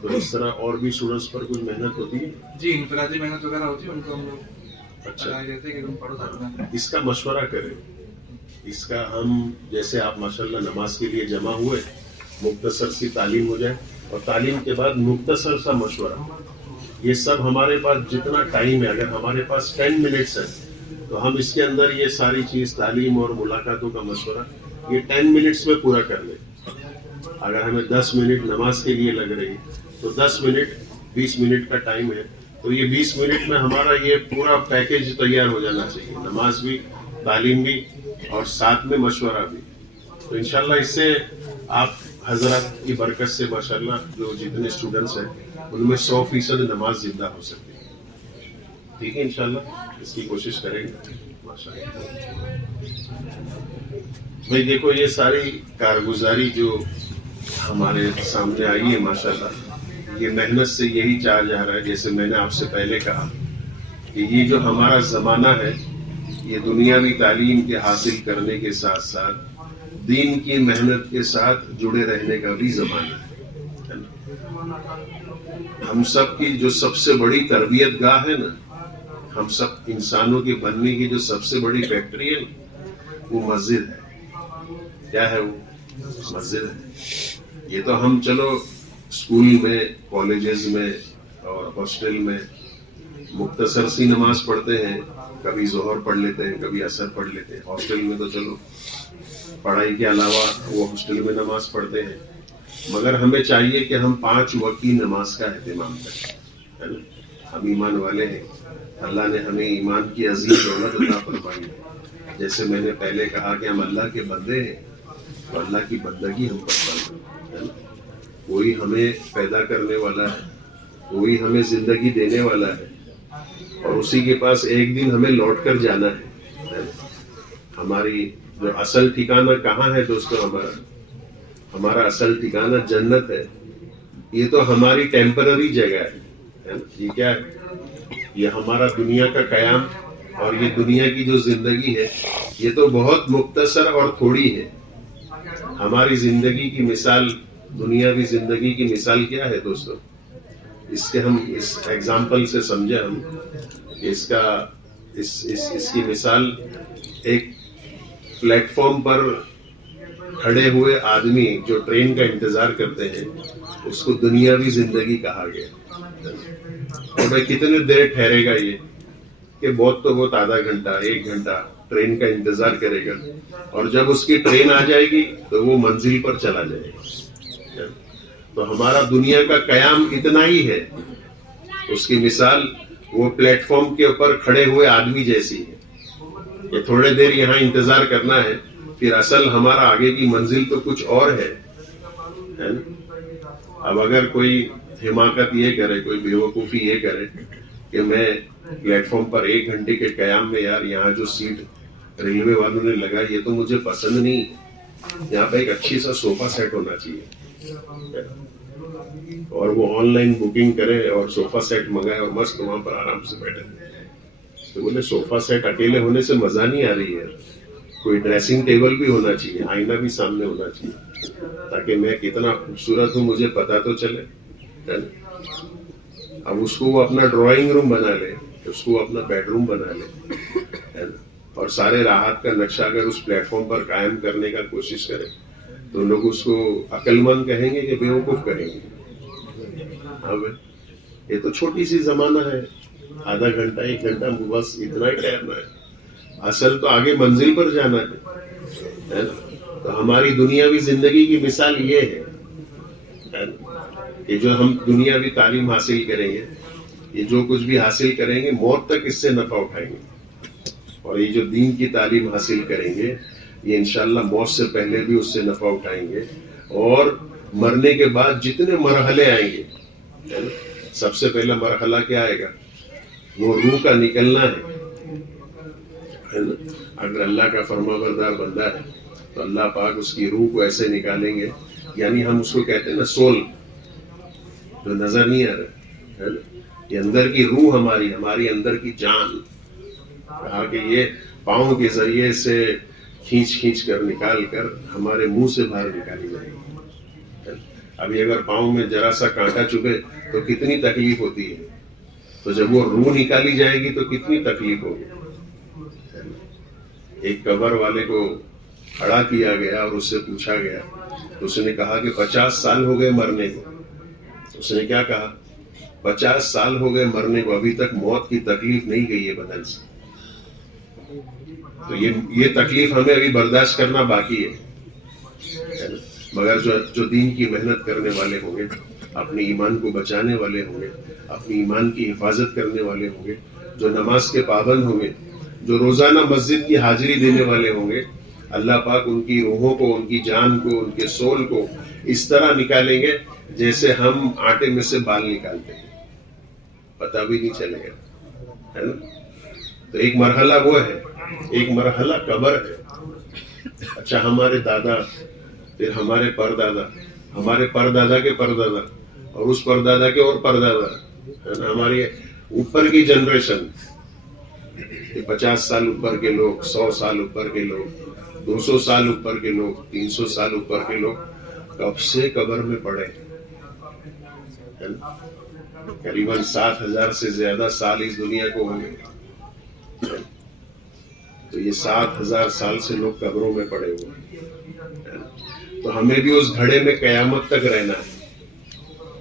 تو اس طرح اور بھی اسٹوڈنٹس پر کچھ محنت ہوتی ہے؟ جی, انفرادی محنت وغیرہ ہوتی ہے, ان کو ہم لوگ اچھا دیتے کہ تم پڑھو ساتھ میں. اس کا مشورہ کریں, اس کا ہم جیسے آپ ماشاءاللہ نماز کے لیے جمع ہوئے مختصر سی تعلیم ہو جائے, اور تعلیم کے بعد مختصر سا مشورہ. یہ سب ہمارے پاس جتنا ٹائم ہے, اگر ہمارے پاس 10 منٹس ہے تو ہم اس کے اندر یہ ساری چیز تعلیم اور ملاقاتوں کا مشورہ یہ 10 منٹس میں پورا کر لیں. اگر ہمیں 10 منٹ نماز کے لیے لگ رہی تو 10 منٹ 20 منٹ کا ٹائم ہے, تو یہ 20 منٹ میں ہمارا یہ پورا پیکج تیار ہو جانا چاہیے, نماز بھی, تعلیم بھی, اور ساتھ میں مشورہ بھی. تو انشاءاللہ اس سے آپ حضرات کی برکت سے ماشاءاللہ جو جتنے اسٹوڈنٹس ہیں ان میں 100% نماز زندہ ہو سکتی ہے. ٹھیک ہے, انشاءاللہ اس کی کوشش کریں گے ماشاءاللہ. بھائی دیکھو یہ ساری کارگزاری جو ہمارے سامنے آئی ہے ماشاءاللہ, یہ محنت سے یہی چاہا جا رہا ہے. جیسے میں نے آپ سے پہلے کہا کہ یہ جو ہمارا زمانہ ہے یہ دنیاوی تعلیم کے حاصل کرنے کے ساتھ ساتھ دین کی محنت کے ساتھ جڑے رہنے کا بھی زمانہ ہے. ہم سب کی جو سب سے بڑی تربیت گاہ ہے نا, ہم سب انسانوں کے بننے کی جو سب سے بڑی فیکٹری ہے وہ مسجد ہے. کیا ہے وہ؟ مسجد ہے. یہ تو ہم چلو اسکول میں, کالجز میں اور ہاسٹل میں مختصر سی نماز پڑھتے ہیں, کبھی ظہر پڑھ لیتے ہیں, کبھی عصر پڑھ لیتے ہیں. ہاسٹل میں تو چلو پڑھائی کے علاوہ وہ ہاسٹل میں نماز پڑھتے ہیں, مگر ہمیں چاہیے کہ ہم 5 وقت کی نماز کا اہتمام کریں, ہے نا. ہم ایمان والے ہیں, اللہ نے ہمیں ایمان کی عظیم دولت عطا فرمائی ہے. جیسے میں نے پہلے کہا کہ ہم اللہ کے بندے ہیں, تو اللہ کی بندگی ہم پر فرض ہے. وہی ہمیں پیدا کرنے والا ہے, وہی ہمیں زندگی دینے والا ہے, اور اسی کے پاس ایک دن ہمیں لوٹ کر جانا ہے. ہماری جو اصل ٹھکانہ کہاں ہے دوستو, ہمارا اصل ٹھکانہ جنت ہے. یہ تو ہماری ٹیمپرری جگہ ہے. یہ کیا ہے؟ یہ ہمارا دنیا کا قیام اور یہ دنیا کی جو زندگی ہے یہ تو بہت مختصر اور تھوڑی ہے. ہماری زندگی کی مثال, دنیاوی زندگی کی مثال کیا ہے دوستو؟ اس کے ہم اس ایگزامپل سے سمجھے ہم اس کا اس کی مثال ایک پلیٹ فارم پر کھڑے ہوئے آدمی جو ٹرین کا انتظار کرتے ہیں اس کو دنیاوی زندگی کہا گیا. اور بھائی کتنے دیر ٹھہرے گا یہ, کہ بہت تو بہت آدھا گھنٹہ 1 گھنٹہ ٹرین کا انتظار کرے گا, اور جب اس کی ٹرین آ جائے گی تو وہ منزل پر چلا جائے گا. تو ہمارا دنیا کا قیام اتنا ہی ہے. اس کی مثال وہ پلیٹ فارم کے اوپر کھڑے ہوئے آدمی جیسی ہے کہ تھوڑے دیر یہاں انتظار کرنا ہے, پھر اصل ہمارا آگے کی منزل تو کچھ اور ہے. اب اگر کوئی حماقت یہ کرے, کوئی بیوقوفی یہ کرے کہ میں پلیٹ فارم پر 1 گھنٹے کے قیام میں یار یہاں جو سیٹ ریلوے والوں نے لگا یہ تو مجھے پسند نہیں, یہاں پہ ایک اچھی سا صوفہ سیٹ ہونا چاہیے, اور وہ آن لائن بکنگ کرے اور صوفہ سیٹ منگائے اور مست وہاں پر آرام سے بیٹھے. تو بولے صوفہ سیٹ اکیلے ہونے سے مزہ نہیں آ رہی ہے, کوئی ڈریسنگ ٹیبل بھی ہونا چاہیے, آئینہ بھی سامنے ہونا چاہیے, تاکہ میں کتنا خوبصورت ہوں مجھے پتا تو چلے. اب اس کو وہ اپنا ڈرائنگ روم بنا لے, اس کو اپنا بیڈ روم بنا لے, اور سارے راحت کا نقشہ اگر اس پلیٹ فارم پر قائم کرنے کا کوشش کرے تو لوگ اس کو عقل مند کہیں گے کہ بیوقوف کہیں گے. اب یہ تو چھوٹی سی زمانہ ہے, آدھا گھنٹہ 1 گھنٹہ بس اتنا ہی ٹھہرنا ہے, اصل تو آگے منزل پر جانا ہے. تو ہماری دنیاوی زندگی کی مثال یہ ہے کہ جو ہم دنیاوی تعلیم حاصل کریں گے, یہ جو کچھ بھی حاصل کریں گے موت تک اس سے نفع اٹھائیں گے, اور یہ جو دین کی تعلیم حاصل کریں گے یہ انشاءاللہ موت سے پہلے بھی اس سے نفع اٹھائیں گے. اور مرنے کے بعد جتنے مرحلے آئیں گے, سب سے پہلا مرحلہ کیا آئے گا؟ وہ روح کا نکلنا ہے. اگر اللہ کا فرما بردار بندہ ہے تو اللہ پاک اس کی روح کو ایسے نکالیں گے, یعنی ہم اس کو کہتے ہیں نا سول, جو نظر نہیں آ رہا ہے, یہ اندر کی روح ہماری اندر کی جان, کہا کہ یہ پاؤں کے ذریعے سے کھینچ کر نکال کر ہمارے منہ سے باہر نکالی جائے گی. ابھی اگر پاؤں میں ذرا سا کانٹا چبھے تو کتنی تکلیف ہوتی ہے, تو جب وہ روح نکالی جائے گی تو کتنی تکلیف ہوگی. ایک قبر والے کو کھڑا کیا گیا اور اس سے پوچھا گیا تو اس نے کہا کہ 50 سال ہو گئے مرنے کو. اس نے کیا کہا؟ 50 سال ہو گئے مرنے کو, ابھی تک موت کی تکلیف نہیں گئی ہے بدن سے. تو یہ تکلیف ہمیں ابھی برداشت کرنا باقی ہے. مگر جو دین کی محنت کرنے والے ہوں گے, اپنے ایمان کو بچانے والے ہوں گے, اپنی ایمان کی حفاظت کرنے والے ہوں گے, جو نماز کے پابند ہوں گے, جو روزانہ مسجد کی حاضری دینے والے ہوں گے, اللہ پاک ان کی روحوں کو, ان کی جان کو, ان کے سول کو اس طرح نکالیں گے جیسے ہم آٹے میں سے بال نکالتے ہیں, پتہ بھی نہیں چلے گا, ہے نا. تو ایک مرحلہ وہ ہے, ایک مرحلہ قبر ہے. اچھا, ہمارے دادا, پھر ہمارے پردادا, ہمارے پردادا کے پردادا, اور اس پردادا کے اور پردادا, ہے نا. ہماری اوپر کی جنریشن, 50 سال اوپر کے لوگ, 100 سال اوپر کے لوگ, 200 سال اوپر کے لوگ, 300 سال اوپر کے لوگ کب سے قبر میں پڑے, ہے نا. قریباً 7,000 سے زیادہ سال اس دنیا کو ہوں گے. تو یہ 7,000 سال سے لوگ قبروں میں پڑے ہوئے ہیں. تو ہمیں بھی اس گھڑے میں قیامت تک رہنا ہے.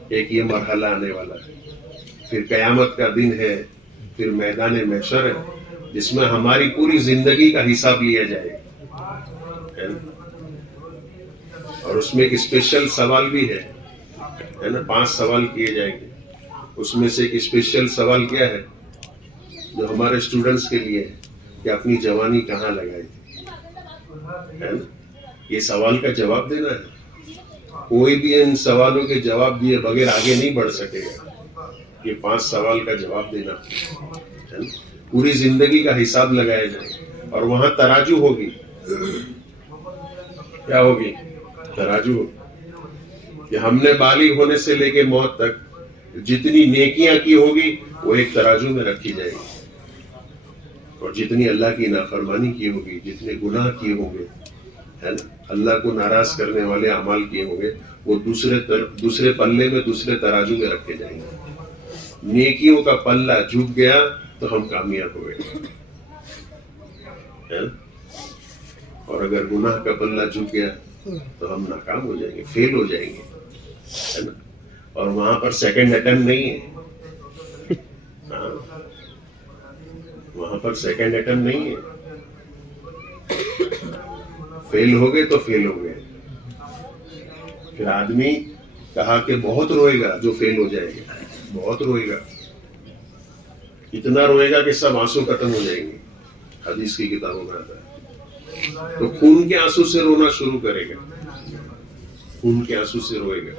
ایک یہ مرحلہ آنے والا ہے, پھر قیامت کا دن ہے, پھر میدان محشر ہے جس میں ہماری پوری زندگی کا حساب لیا جائے گا. اور اس میں ایک اسپیشل سوال بھی ہے نا. 5 سوال کیے جائیں گے. اس میں سے ایک اسپیشل سوال کیا ہے جو ہمارے اسٹوڈنٹس کے لیے ہے کہ اپنی جوانی کہاں لگائی تھی, ہے نا. یہ سوال کا جواب دینا ہے. کوئی بھی ان سوالوں کے جواب دیے بغیر آگے نہیں بڑھ سکے گا. یہ 5 سوال کا جواب دینا ہے نا. پوری زندگی کا حساب لگایا جائے اور وہاں تراجو ہوگی. کیا ہوگی؟ تراجو ہوگی کہ ہم نے بالغ ہونے سے لے کے موت تک جتنی نیکیاں کی ہوگی وہ ایک تراجو میں رکھی جائے گی, اور جتنی اللہ کی نافرمانی کی ہوگی, جتنے گناہ کیے ہوں گے, ہے نا, اللہ کو ناراض کرنے والے اعمال کیے ہوں گے, وہ دوسرے پلے میں, دوسرے تراجو میں رکھے جائیں گے. نیکیوں کا پلہ جھک گیا تو ہم کامیاب ہو گئے, ہے نا. اور اگر گناہ کا پلہ جھک گیا تو ہم ناکام ہو جائیں گے, فیل ہو جائیں گے, ہے نا. اور وہاں پر سیکنڈ اٹیمپٹ نہیں ہے. ہاں, وہاں پر سیکنڈ اٹیمپٹ نہیں ہے. فیل ہو گئے تو فیل ہو گئے. پھر آدمی کہا کہ بہت روئے گا جو فیل ہو جائے گا, بہت روئے گا, اتنا روئے گا کہ سب آنسو ختم ہو جائیں گے. حدیث کی کتابوں میں آتا ہے. تو خون کے آنسو سے رونا شروع کرے گا, خون کے آنسو سے روئے گا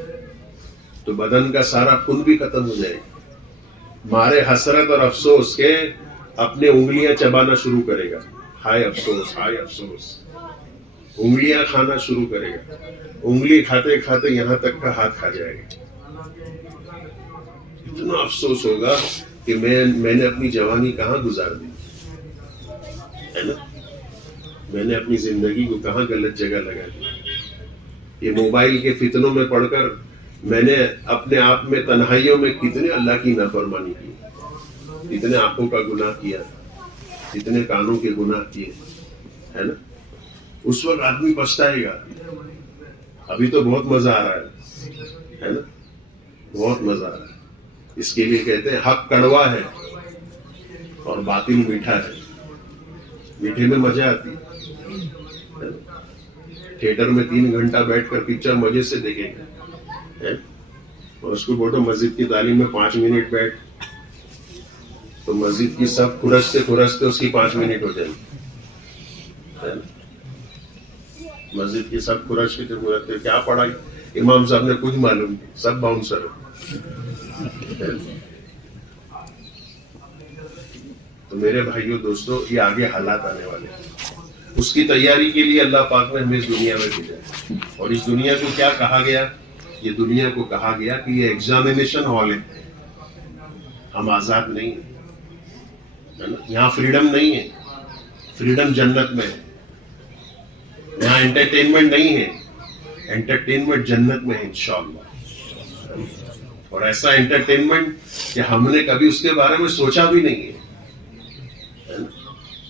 تو بدن کا سارا خون بھی ختم ہو جائے گا. مارے حسرت اور افسوس کے اپنے انگلیاں چبانا شروع کرے گا. ہائے افسوس, ہائے افسوس. انگلیاں کھانا شروع کرے گا. انگلی کھاتے کھاتے یہاں تک کا ہاتھ کھا جائے گا. اتنا افسوس ہوگا کہ میں نے اپنی جوانی کہاں گزار دی, ہے نا. میں نے اپنی زندگی کو کہاں غلط جگہ لگا دی. یہ موبائل کے فتنوں میں پڑھ کر میں نے اپنے آپ میں تنہائیوں میں کتنے اللہ کی نافرمانی کی, اتنے آنکھوں کا گناہ کیا, اتنے کانوں کے گناہ کیے, ہے نا. اس وقت آدمی پچھتائے گا. ابھی تو بہت مزہ آ رہا ہے نا, بہت مزہ آ رہا ہے. اس کے لیے کہتے ہیں حق کڑوا ہے اور باطل میٹھا ہے. میٹھے میں مزہ آتی ہے. تھیٹر میں 3 گھنٹہ بیٹھ کر پکچر مزے سے دیکھیں گے, اور اس کو بولو مسجد کی تعلیم میں 5 منٹ بیٹھ, تو مسجد کی سب کھرستے اس کی 5 منٹ ہو جائیں گے. مسجد کی سب کھرش کے کیا پڑھائی امام صاحب نے کچھ معلوم نہیں, سب باؤنسر. تو میرے بھائیوں دوستو, یہ آگے حالات آنے والے ہیں. اس کی تیاری کے لیے اللہ پاک نے ہمیں اس دنیا میں بھیجا ہے. اور اس دنیا کو کیا کہا گیا؟ یہ دنیا کو کہا گیا کہ یہ ایگزامینیشن ہال ہے. ہم آزاد نہیں ہیں, یہاں فریڈم نہیں ہے. فریڈم جنت میں ہے. یہاں انٹرٹینمنٹ نہیں ہے, انٹرٹینمنٹ جنت میں ہے انشاءاللہ. اور ایسا انٹرٹینمنٹ کہ ہم نے کبھی اس کے بارے میں سوچا بھی نہیں ہے.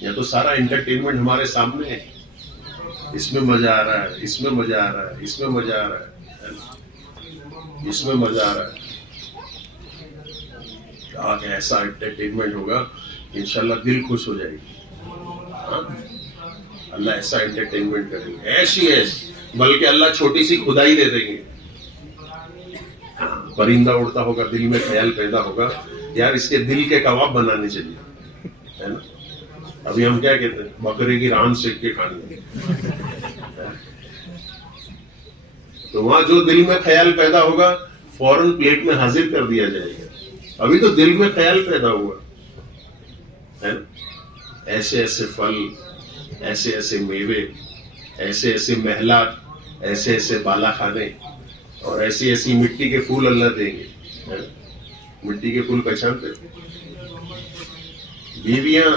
یہ تو سارا انٹرٹینمنٹ ہمارے سامنے ہے. اس میں مزہ آ رہا ہے، اس میں مزہ آ رہا ہے، اس میں مزہ آ رہا ہے، اس میں مزہ آ رہا ہے. آج ایسا انٹرٹینمنٹ ہوگا انشاءاللہ دل خوش ہو جائے گی. ہاں؟ اللہ ایسا انٹرٹینمنٹ کرے گا، ایسی بلکہ اللہ چھوٹی سی کھدائی دے دیں گے. پرندہ اڑتا ہوگا، دل میں خیال پیدا ہوگا یار اس کے دل کے کباب بنانے چاہیے، ہے نا. ابھی ہم کیا کہتے ہیں، بکرے کی ران سیک کے کھانی ہے. تو وہاں جو دل میں خیال پیدا ہوگا فوراً پلیٹ میں حاضر کر دیا جائے گا. ابھی تو دل میں خیال پیدا ہوا ہے نا. ایسے ایسے پھل، ایسے ایسے میوے، ایسے ایسے محلات، ایسے ایسے بالا خانے اور ایسی ایسی مٹی کے پھول اللہ دیں گے. مٹی کے پھول پہچانتے بیویاں،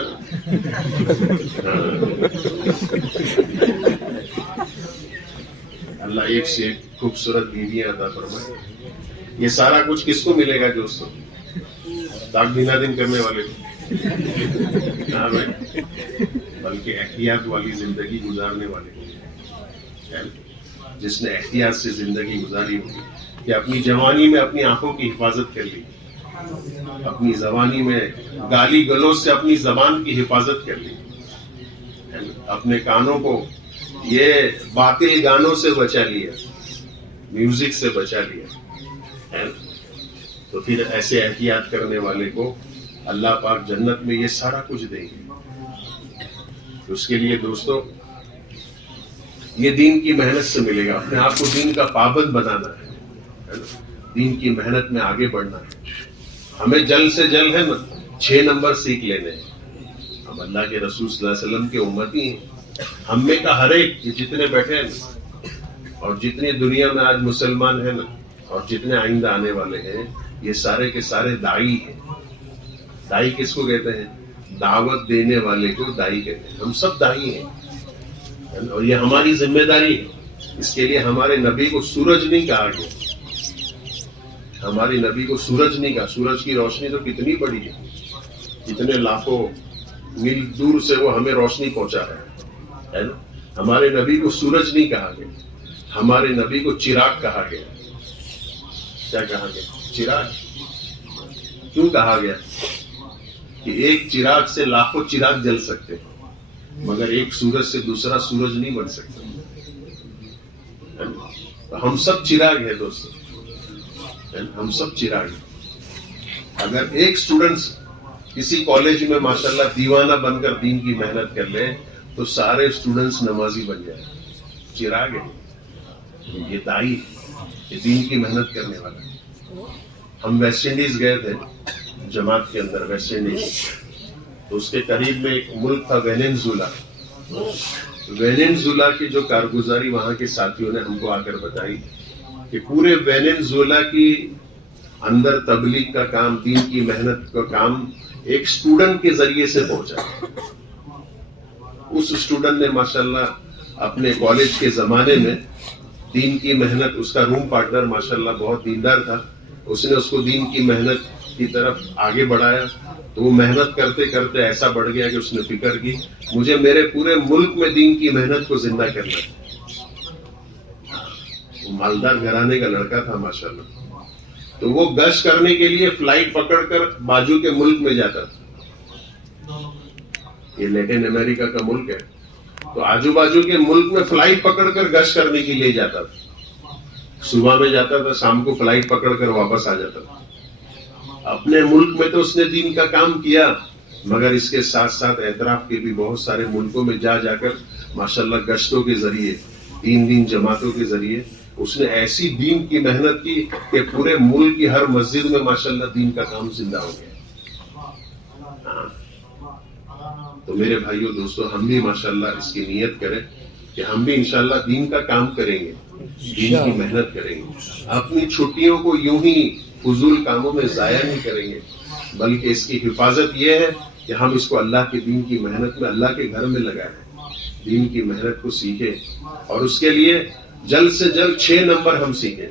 اللہ ایک سے ایک خوبصورت بیویاں عطا فرمائے. یہ سارا کچھ کس کو ملے گا دوستوں؟ داغ دینا دن کرنے والے کو، ہاں بھائی، بلکہ احتیاط والی زندگی گزارنے والے کو، جس نے احتیاط سے زندگی گزاری ہوگی کہ اپنی جوانی میں اپنی آنکھوں کی حفاظت کر لی، اپنی زبانی میں گالی گلوچ سے اپنی زبان کی حفاظت کر لی، اپنے کانوں کو یہ باطل گانوں سے بچا لیا، میوزک سے بچا لیا. تو پھر ایسے احتیاط کرنے والے کو اللہ پاک جنت میں یہ سارا کچھ دیں گے. اس کے لیے دوستو یہ دین کی محنت سے ملے گا. اپنے آپ کو دین کا پابند بنانا ہے، دین کی محنت میں آگے بڑھنا ہے. ہمیں جلد سے جلد ہے نا 6 نمبر سیکھ لینے ہیں. ہم اللہ کے رسول صلی اللہ علیہ وسلم کے امتی ہیں. ہم میں کا ہر ایک جتنے بیٹھے ہیں اور جتنے دنیا میں آج مسلمان ہیں نا اور جتنے آئندہ آنے والے ہیں، یہ سارے کے سارے دائی ہیں. دائی کس کو کہتے ہیں؟ دعوت دینے والے کو دائی کہتے ہیں. ہم سب دائی ہیں اور یہ ہماری ذمہ داری ہے. اس کے لیے ہمارے نبی کو سورج نہیں کہا گیا، ہمارے نبی کو سورج نہیں کہا. سورج کی روشنی تو کتنی بڑی ہے، کتنے لاکھوں میل دور سے وہ ہمیں روشنی پہنچا ہے نا. ہمارے نبی کو سورج نہیں کہا گیا، ہمارے نبی کو چراغ کہا گیا. کیا کہا گیا؟ چراغ. کیوں کہا گیا؟ کہ ایک چراغ سے لاکھوں چراغ جل سکتے مگر ایک سورج سے دوسرا سورج نہیں بن سکتا. ہم سب چراغ ہیں دوستو، ہم سب چراغ ہیں. اگر ایک اسٹوڈنٹ کسی کالج میں ماشاءاللہ دیوانہ بن کر دین کی محنت کر لے تو سارے اسٹوڈنٹس نمازی بن جائیں. چراغ ہے، یہ دائی، یہ دین کی محنت کرنے والا. ہم ویسٹ انڈیز گئے تھے جماعت کے اندر. ویسٹ انڈیز تو اس کے قریب میں ایک ملک تھا وینزویلا. وینزویلا کی جو کارگزاری وہاں کے ساتھیوں نے ہم کو آ کر بتائی کہ پورے وینزویلا کی اندر تبلیغ کا کام، دین کی محنت کا کام ایک اسٹوڈنٹ کے ذریعے سے پہنچا. اس اسٹوڈنٹ نے ماشاءاللہ اپنے کالج کے زمانے میں دین کی محنت، اس کا روم پارٹنر ماشاءاللہ بہت دیندار تھا، اس نے اس کو دین کی محنت کی طرف آگے بڑھایا. تو وہ محنت کرتے کرتے ایسا بڑھ گیا کہ اس نے فکر کی مجھے میرے پورے ملک میں دین کی محنت کو زندہ کرنا ہے. وہ مالدار گھرانے کا لڑکا تھا ماشاءاللہ. تو وہ گشت کرنے کے لیے فلائٹ پکڑ کر بازو کے ملک میں جاتا تھا. یہ لیٹن امریکہ کا ملک ہے، تو آجو بازو کے ملک میں فلائٹ پکڑ کر گشت کرنے کے لیے جاتا تھا. صبح میں جاتا تھا، شام کو فلائٹ پکڑ کر واپس آ جاتا تھا. اپنے ملک میں تو اس نے دین کا کام کیا مگر اس کے ساتھ ساتھ اعتراف کے بھی بہت سارے ملکوں میں جا کر ماشاءاللہ گشتوں کے ذریعے، دین جماعتوں کے ذریعے اس نے ایسی دین کی محنت کی کہ پورے ملک کی ہر مسجد میں ماشاءاللہ دین کا کام زندہ ہو گیا. تو میرے بھائیوں دوستو، ہم بھی ماشاءاللہ اس کی نیت کریں کہ ہم بھی انشاءاللہ دین کا کام کریں گے، دین کی محنت کریں گے. اپنی چھٹیوں کو یوں ہی فضول کاموں میں ضائع نہیں کریں گے، بلکہ اس کی حفاظت یہ ہے کہ ہم اس کو اللہ کے دین کی محنت میں اللہ کے گھر میں لگائیں، دین کی محنت کو سیکھیں. اور اس کے لیے جلد سے جلد 6 نمبر ہم سیکھیں.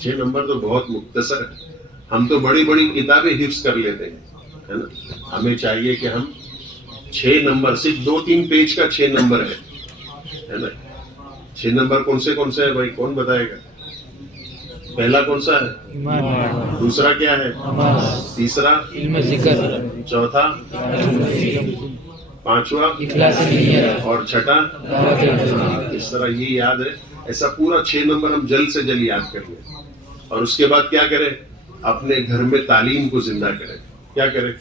6 نمبر تو بہت مختصر ہے. ہم تو بڑی بڑی کتابیں حفظ کر لیتے ہیں، ہے نا. ہمیں چاہیے کہ ہم 6 نمبر، صرف 2-3 پیج کا 6 نمبر ہے ہے نا. 6 نمبر کون سے ہے بھائی, کون بتائے گا؟ پہلا کون سا ہے؟ دوسرا کیا ہے؟ تیسرا چوتھا پانچواں اور چھٹا. اس طرح یہ یاد ہے. ایسا پورا 6 نمبر ہم جلد سے جلد یاد کر لیں, اور اس کے بعد کیا کریں؟ اپنے گھر میں تعلیم کو زندہ کریں. کیا کریں؟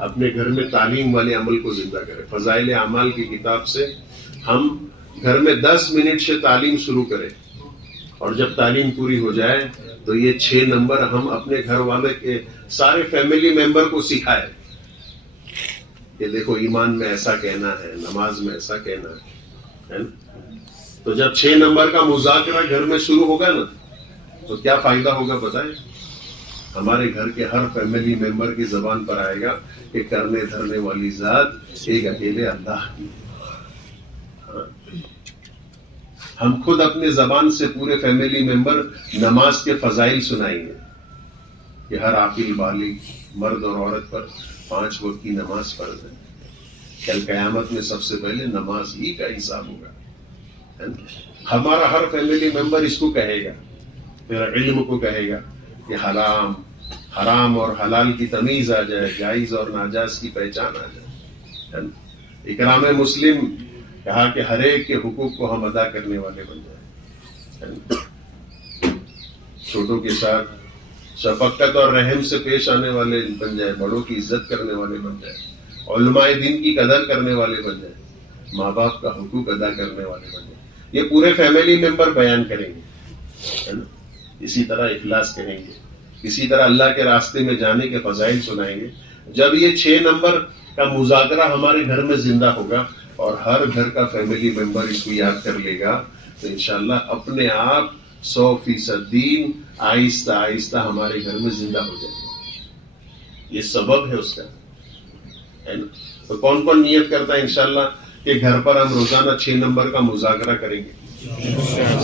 اپنے گھر میں تعلیم والے عمل کو زندہ کریں. فضائل اعمال کی کتاب سے ہم گھر میں 10 منٹ سے تعلیم شروع کریں, اور جب تعلیم پوری ہو جائے تو یہ 6 نمبر ہم اپنے گھر والے کے سارے فیملی ممبر کو سکھائے کہ دیکھو ایمان میں ایسا کہنا ہے, نماز میں ایسا کہنا ہے. تو جب 6 نمبر کا مذاکرہ گھر میں شروع ہوگا نا, تو کیا فائدہ ہوگا بتائیں؟ ہمارے گھر کے ہر فیملی ممبر کی زبان پر آئے گا کہ کرنے دھرنے والی ذات ایک اکیلے اللہ کی. ہم خود اپنے زبان سے پورے فیملی ممبر نماز کے فضائل سنائیں گے کہ ہر عاقل بالغ مرد اور عورت پر 5 وقت کی نماز فرض ہے. کل قیامت میں سب سے پہلے نماز ہی کا حساب ہوگا. ہمارا ہر فیملی ممبر اس کو کہے گا, پھر علم کو کہے گا کہ حرام اور حلال کی تمیز آ جائے, جائز اور ناجائز کی پہچان آ جائے. اکرام مسلم کہا کہ ہر ایک کے حقوق کو ہم ادا کرنے والے بن جائیں, چھوٹوں کے ساتھ شفقت اور رحم سے پیش آنے والے بن جائیں, بڑوں کی عزت کرنے والے بن جائیں, علماء دین کی قدر کرنے والے بن جائیں, ماں باپ کا حقوق ادا کرنے والے بن جائیں. یہ پورے فیملی ممبر بیان کریں گے, اسی طرح اخلاص کریں گے, اسی طرح اللہ کے راستے میں جانے کے فضائل سنائیں گے. جب یہ 6 نمبر کا مذاکرہ ہمارے گھر میں زندہ ہوگا اور ہر گھر کا فیملی ممبر اس کو یاد کر لے گا, تو انشاءاللہ اپنے آپ 100% دین آہستہ آہستہ ہمارے گھر میں زندہ ہو جائے گا. یہ سبب ہے اس کا, ہے نا. تو کون کون نیت کرتا ہے انشاءاللہ کہ گھر پر ہم روزانہ 6 نمبر کا مذاکرہ کریں گے؟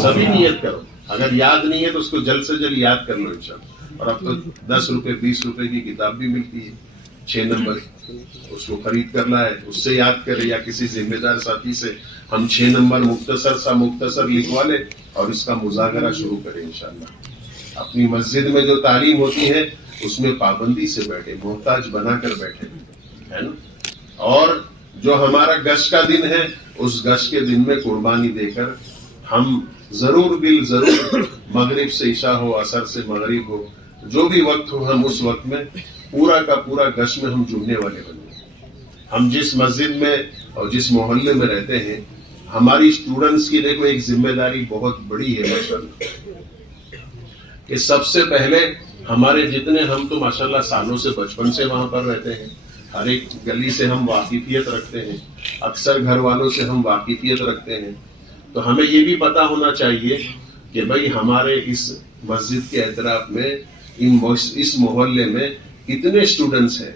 سبھی نیت کرو. اگر یاد نہیں ہے تو اس کو جلد سے جلد یاد کر لو انشاءاللہ. اور اب تو 10 روپے 20 روپے کی کتاب بھی ملتی ہے 6 نمبر, اس کو خرید کر لائے, اس سے یاد کرے, یا کسی ذمہ دار ساتھی سے ہم 6 نمبر مختصر لکھوا لے اور اس کا مذاکرہ شروع کریں انشاءاللہ. اپنی مسجد میں جو تعلیم ہوتی ہے اس میں پابندی سے بیٹھے, محتاج بنا کر بیٹھے, ہے نا. اور جو ہمارا گشت کا دن ہے اس گشت کے دن میں قربانی دے کر ہم ضرور مغرب سے عشاء ہو, عصر سے مغرب ہو, جو بھی وقت ہو, ہم اس وقت میں پورا کا پورا گشت میں ہم جڑنے والے بنے. ہم جس مسجد میں اور جس محلے میں رہتے ہیں, ہماری اسٹوڈنٹس کی دیکھو ایک ذمہ داری بہت بڑی ہے ماشاءاللہ, کہ سب سے پہلے ہمارے جتنے, ہم تو ماشاءاللہ سالوں سے بچپن سے وہاں پر رہتے ہیں, ہر ایک گلی سے ہم واقفیت رکھتے ہیں, اکثر گھر والوں سے ہم واقفیت رکھتے ہیں. تو ہمیں یہ بھی پتا ہونا چاہیے کہ بھئی ہمارے اس مسجد کے اطراف میں اس محلے میں کتنے اسٹوڈنٹس ہیں,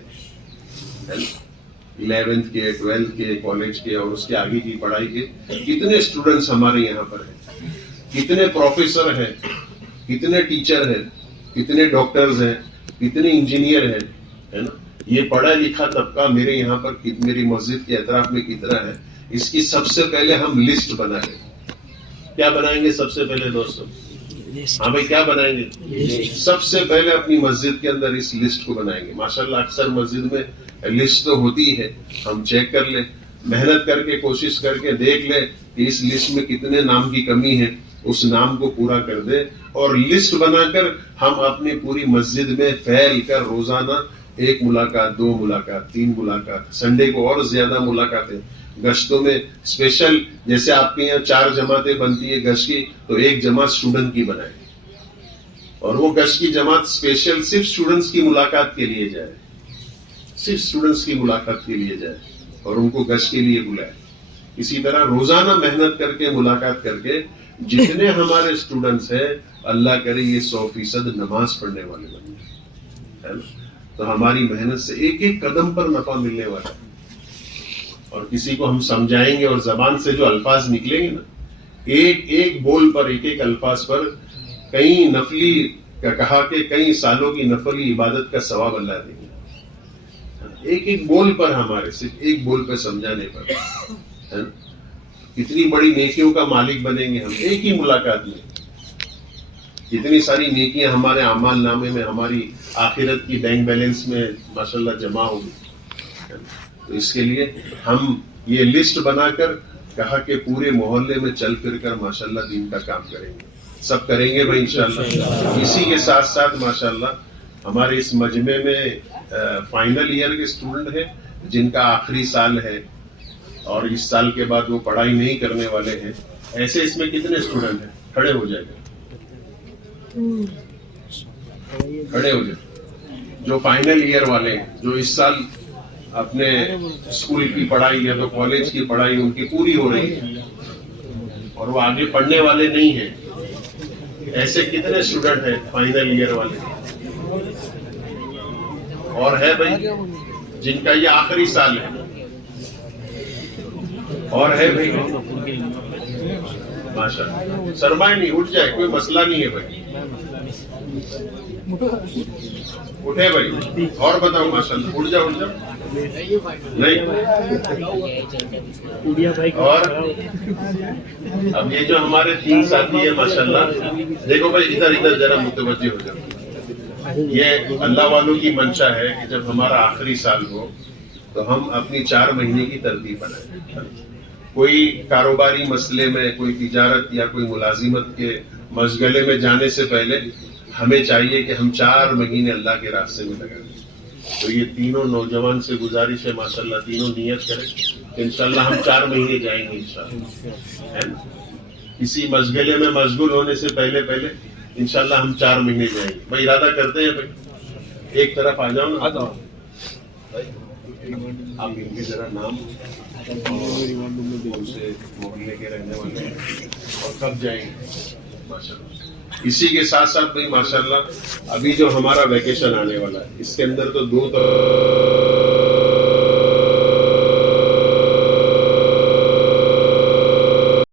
11th کے, 12th کے, کالج کے اور اس کے آگے کی پڑھائی کے کتنے اسٹوڈنٹس ہمارے یہاں پر ہیں, کتنے پروفیسر ہیں, کتنے ٹیچر ہیں, کتنے ڈاکٹرز ہیں, کتنے انجینئر ہیں, ہے نا. یہ پڑھا لکھا طبقہ میرے یہاں پر میری مسجد کے اطراف میں کتنا ہے, اس کی سب سے پہلے ہم لسٹ بنائیں. کیا بنائیں گے سب سے پہلے دوستوں؟ ہاں بھائی کیا بنائیں گے؟ سب سے پہلے اپنی مسجد کے اندر اس لسٹ کو بنائیں گے. ماشاءاللہ اکثر مسجد میں لسٹ تو ہوتی ہے, ہم چیک کر لیں, محنت کر کے کوشش کر کے دیکھ لیں کہ اس لسٹ میں کتنے نام کی کمی ہے, اس نام کو پورا کر دے, اور لسٹ بنا کر ہم اپنی پوری مسجد میں پھیل کر روزانہ 1 ملاقات, 2 ملاقات, 3 ملاقات, سنڈے کو اور زیادہ ملاقاتیں, گشتوں میں اسپیشل جیسے آپ کے یہاں 4 جماعتیں بنتی ہے گشت کی, تو 1 جماعت اسٹوڈنٹ کی بنائیں, اور وہ گشت کی جماعت اسپیشل صرف اسٹوڈنٹس کی ملاقات کے لیے جائے, صرف اسٹوڈنٹس کی ملاقات کے لیے جائے اور ان کو گشت کے لیے بلائے. اسی طرح روزانہ محنت کر کے ملاقات کر کے جتنے ہمارے اسٹوڈنٹس ہیں, اللہ کرے یہ 100% نماز پڑھنے والے بن جائیں, تو ہماری محنت سے ایک ایک قدم پر نفع ملنے والا ہے. اور کسی کو ہم سمجھائیں گے اور زبان سے جو الفاظ نکلیں گے نا, ایک ایک بول پر, ایک ایک الفاظ پر کئی نفلی کا کہا کہ کئی سالوں کی نفلی عبادت کا ثواب اللہ دیں گے. ایک ایک بول پر, ہمارے صرف ایک بول پہ سمجھانے پر. کتنی بڑی نیکیوں کا مالک بنیں گے ہم ایک ہی ملاقات میں. کتنی ساری نیکیاں ہمارے اعمال نامے میں، ہماری آخرت کی بینک بیلنس میں ماشاءاللہ جمع ہوگی. تو اس کے لیے ہم یہ لسٹ بنا کر کہا کہ پورے محلے میں چل پھر کر ماشاءاللہ دین کا کام کریں گے. سب کریں گے بھائی انشاءاللہ. اسی کے ساتھ ساتھ ماشاءاللہ ہمارے اس مجمع میں فائنل ایئر کے اسٹوڈنٹ ہیں جن کا آخری سال ہے اور اس سال کے بعد وہ پڑھائی نہیں کرنے والے ہیں. ایسے اس میں کتنے اسٹوڈنٹ ہیں؟ کھڑے ہو جائیں گے، کھڑے ہو جائیں. جو فائنل ایئر والے ہیں، جو اس سال اپنے اسکول کی پڑھائی یا تو کالج کی پڑھائی ان کی پوری ہو رہی ہے اور وہ آگے پڑھنے والے نہیں ہیں، ایسے کتنے اسٹوڈنٹ ہیں فائنل ایئر والے؟ اور ہے بھائی جن کا یہ آخری سال ہے، اور ہے بھائی ماشاءاللہ. سرمایہ نہیں، اٹھ جائے، کوئی مسئلہ نہیں ہے بھائی. اٹھے بھائی، اور بتاؤ ماشاءاللہ. اٹھ جاؤ، اٹھ جاؤ. نہیں اور اب یہ جو ہمارے 3 ساتھی ہیں ماشاءاللہ، دیکھو بھائی ادھر ادھر ذرا متوجہ ہو جاؤ. یہ اللہ والوں کی منشا ہے کہ جب ہمارا آخری سال ہو تو ہم اپنی 4 مہینے کی ترتیب بنائیں. کوئی کاروباری مسئلے میں، کوئی تجارت یا کوئی ملازمت کے مشغلے میں جانے سے پہلے ہمیں چاہیے کہ ہم 4 مہینے اللہ کے راستے میں لگا دیں. تو یہ تینوں نوجوان سے گزارش ہے ماشاءاللہ، تینوں نیت کریں کہ انشاءاللہ ہم 4 مہینے جائیں گے انشاءاللہ. کسی مشغلے میں مشغول ہونے سے پہلے انشاءاللہ ہم 4 مہینے جائیں گے. بھائی ارادہ کرتے ہیں بھائی، ایک طرف آ جاؤ نا. آپ ان کے ذرا نام سے محلے کے رہنے والے ہیں اور کب جائیں گے ماشاءاللہ. اسی کے ساتھ ساتھ بھائی ماشاءاللہ ابھی جو ہمارا ویکیشن آنے والا ہے اس کے اندر تو 2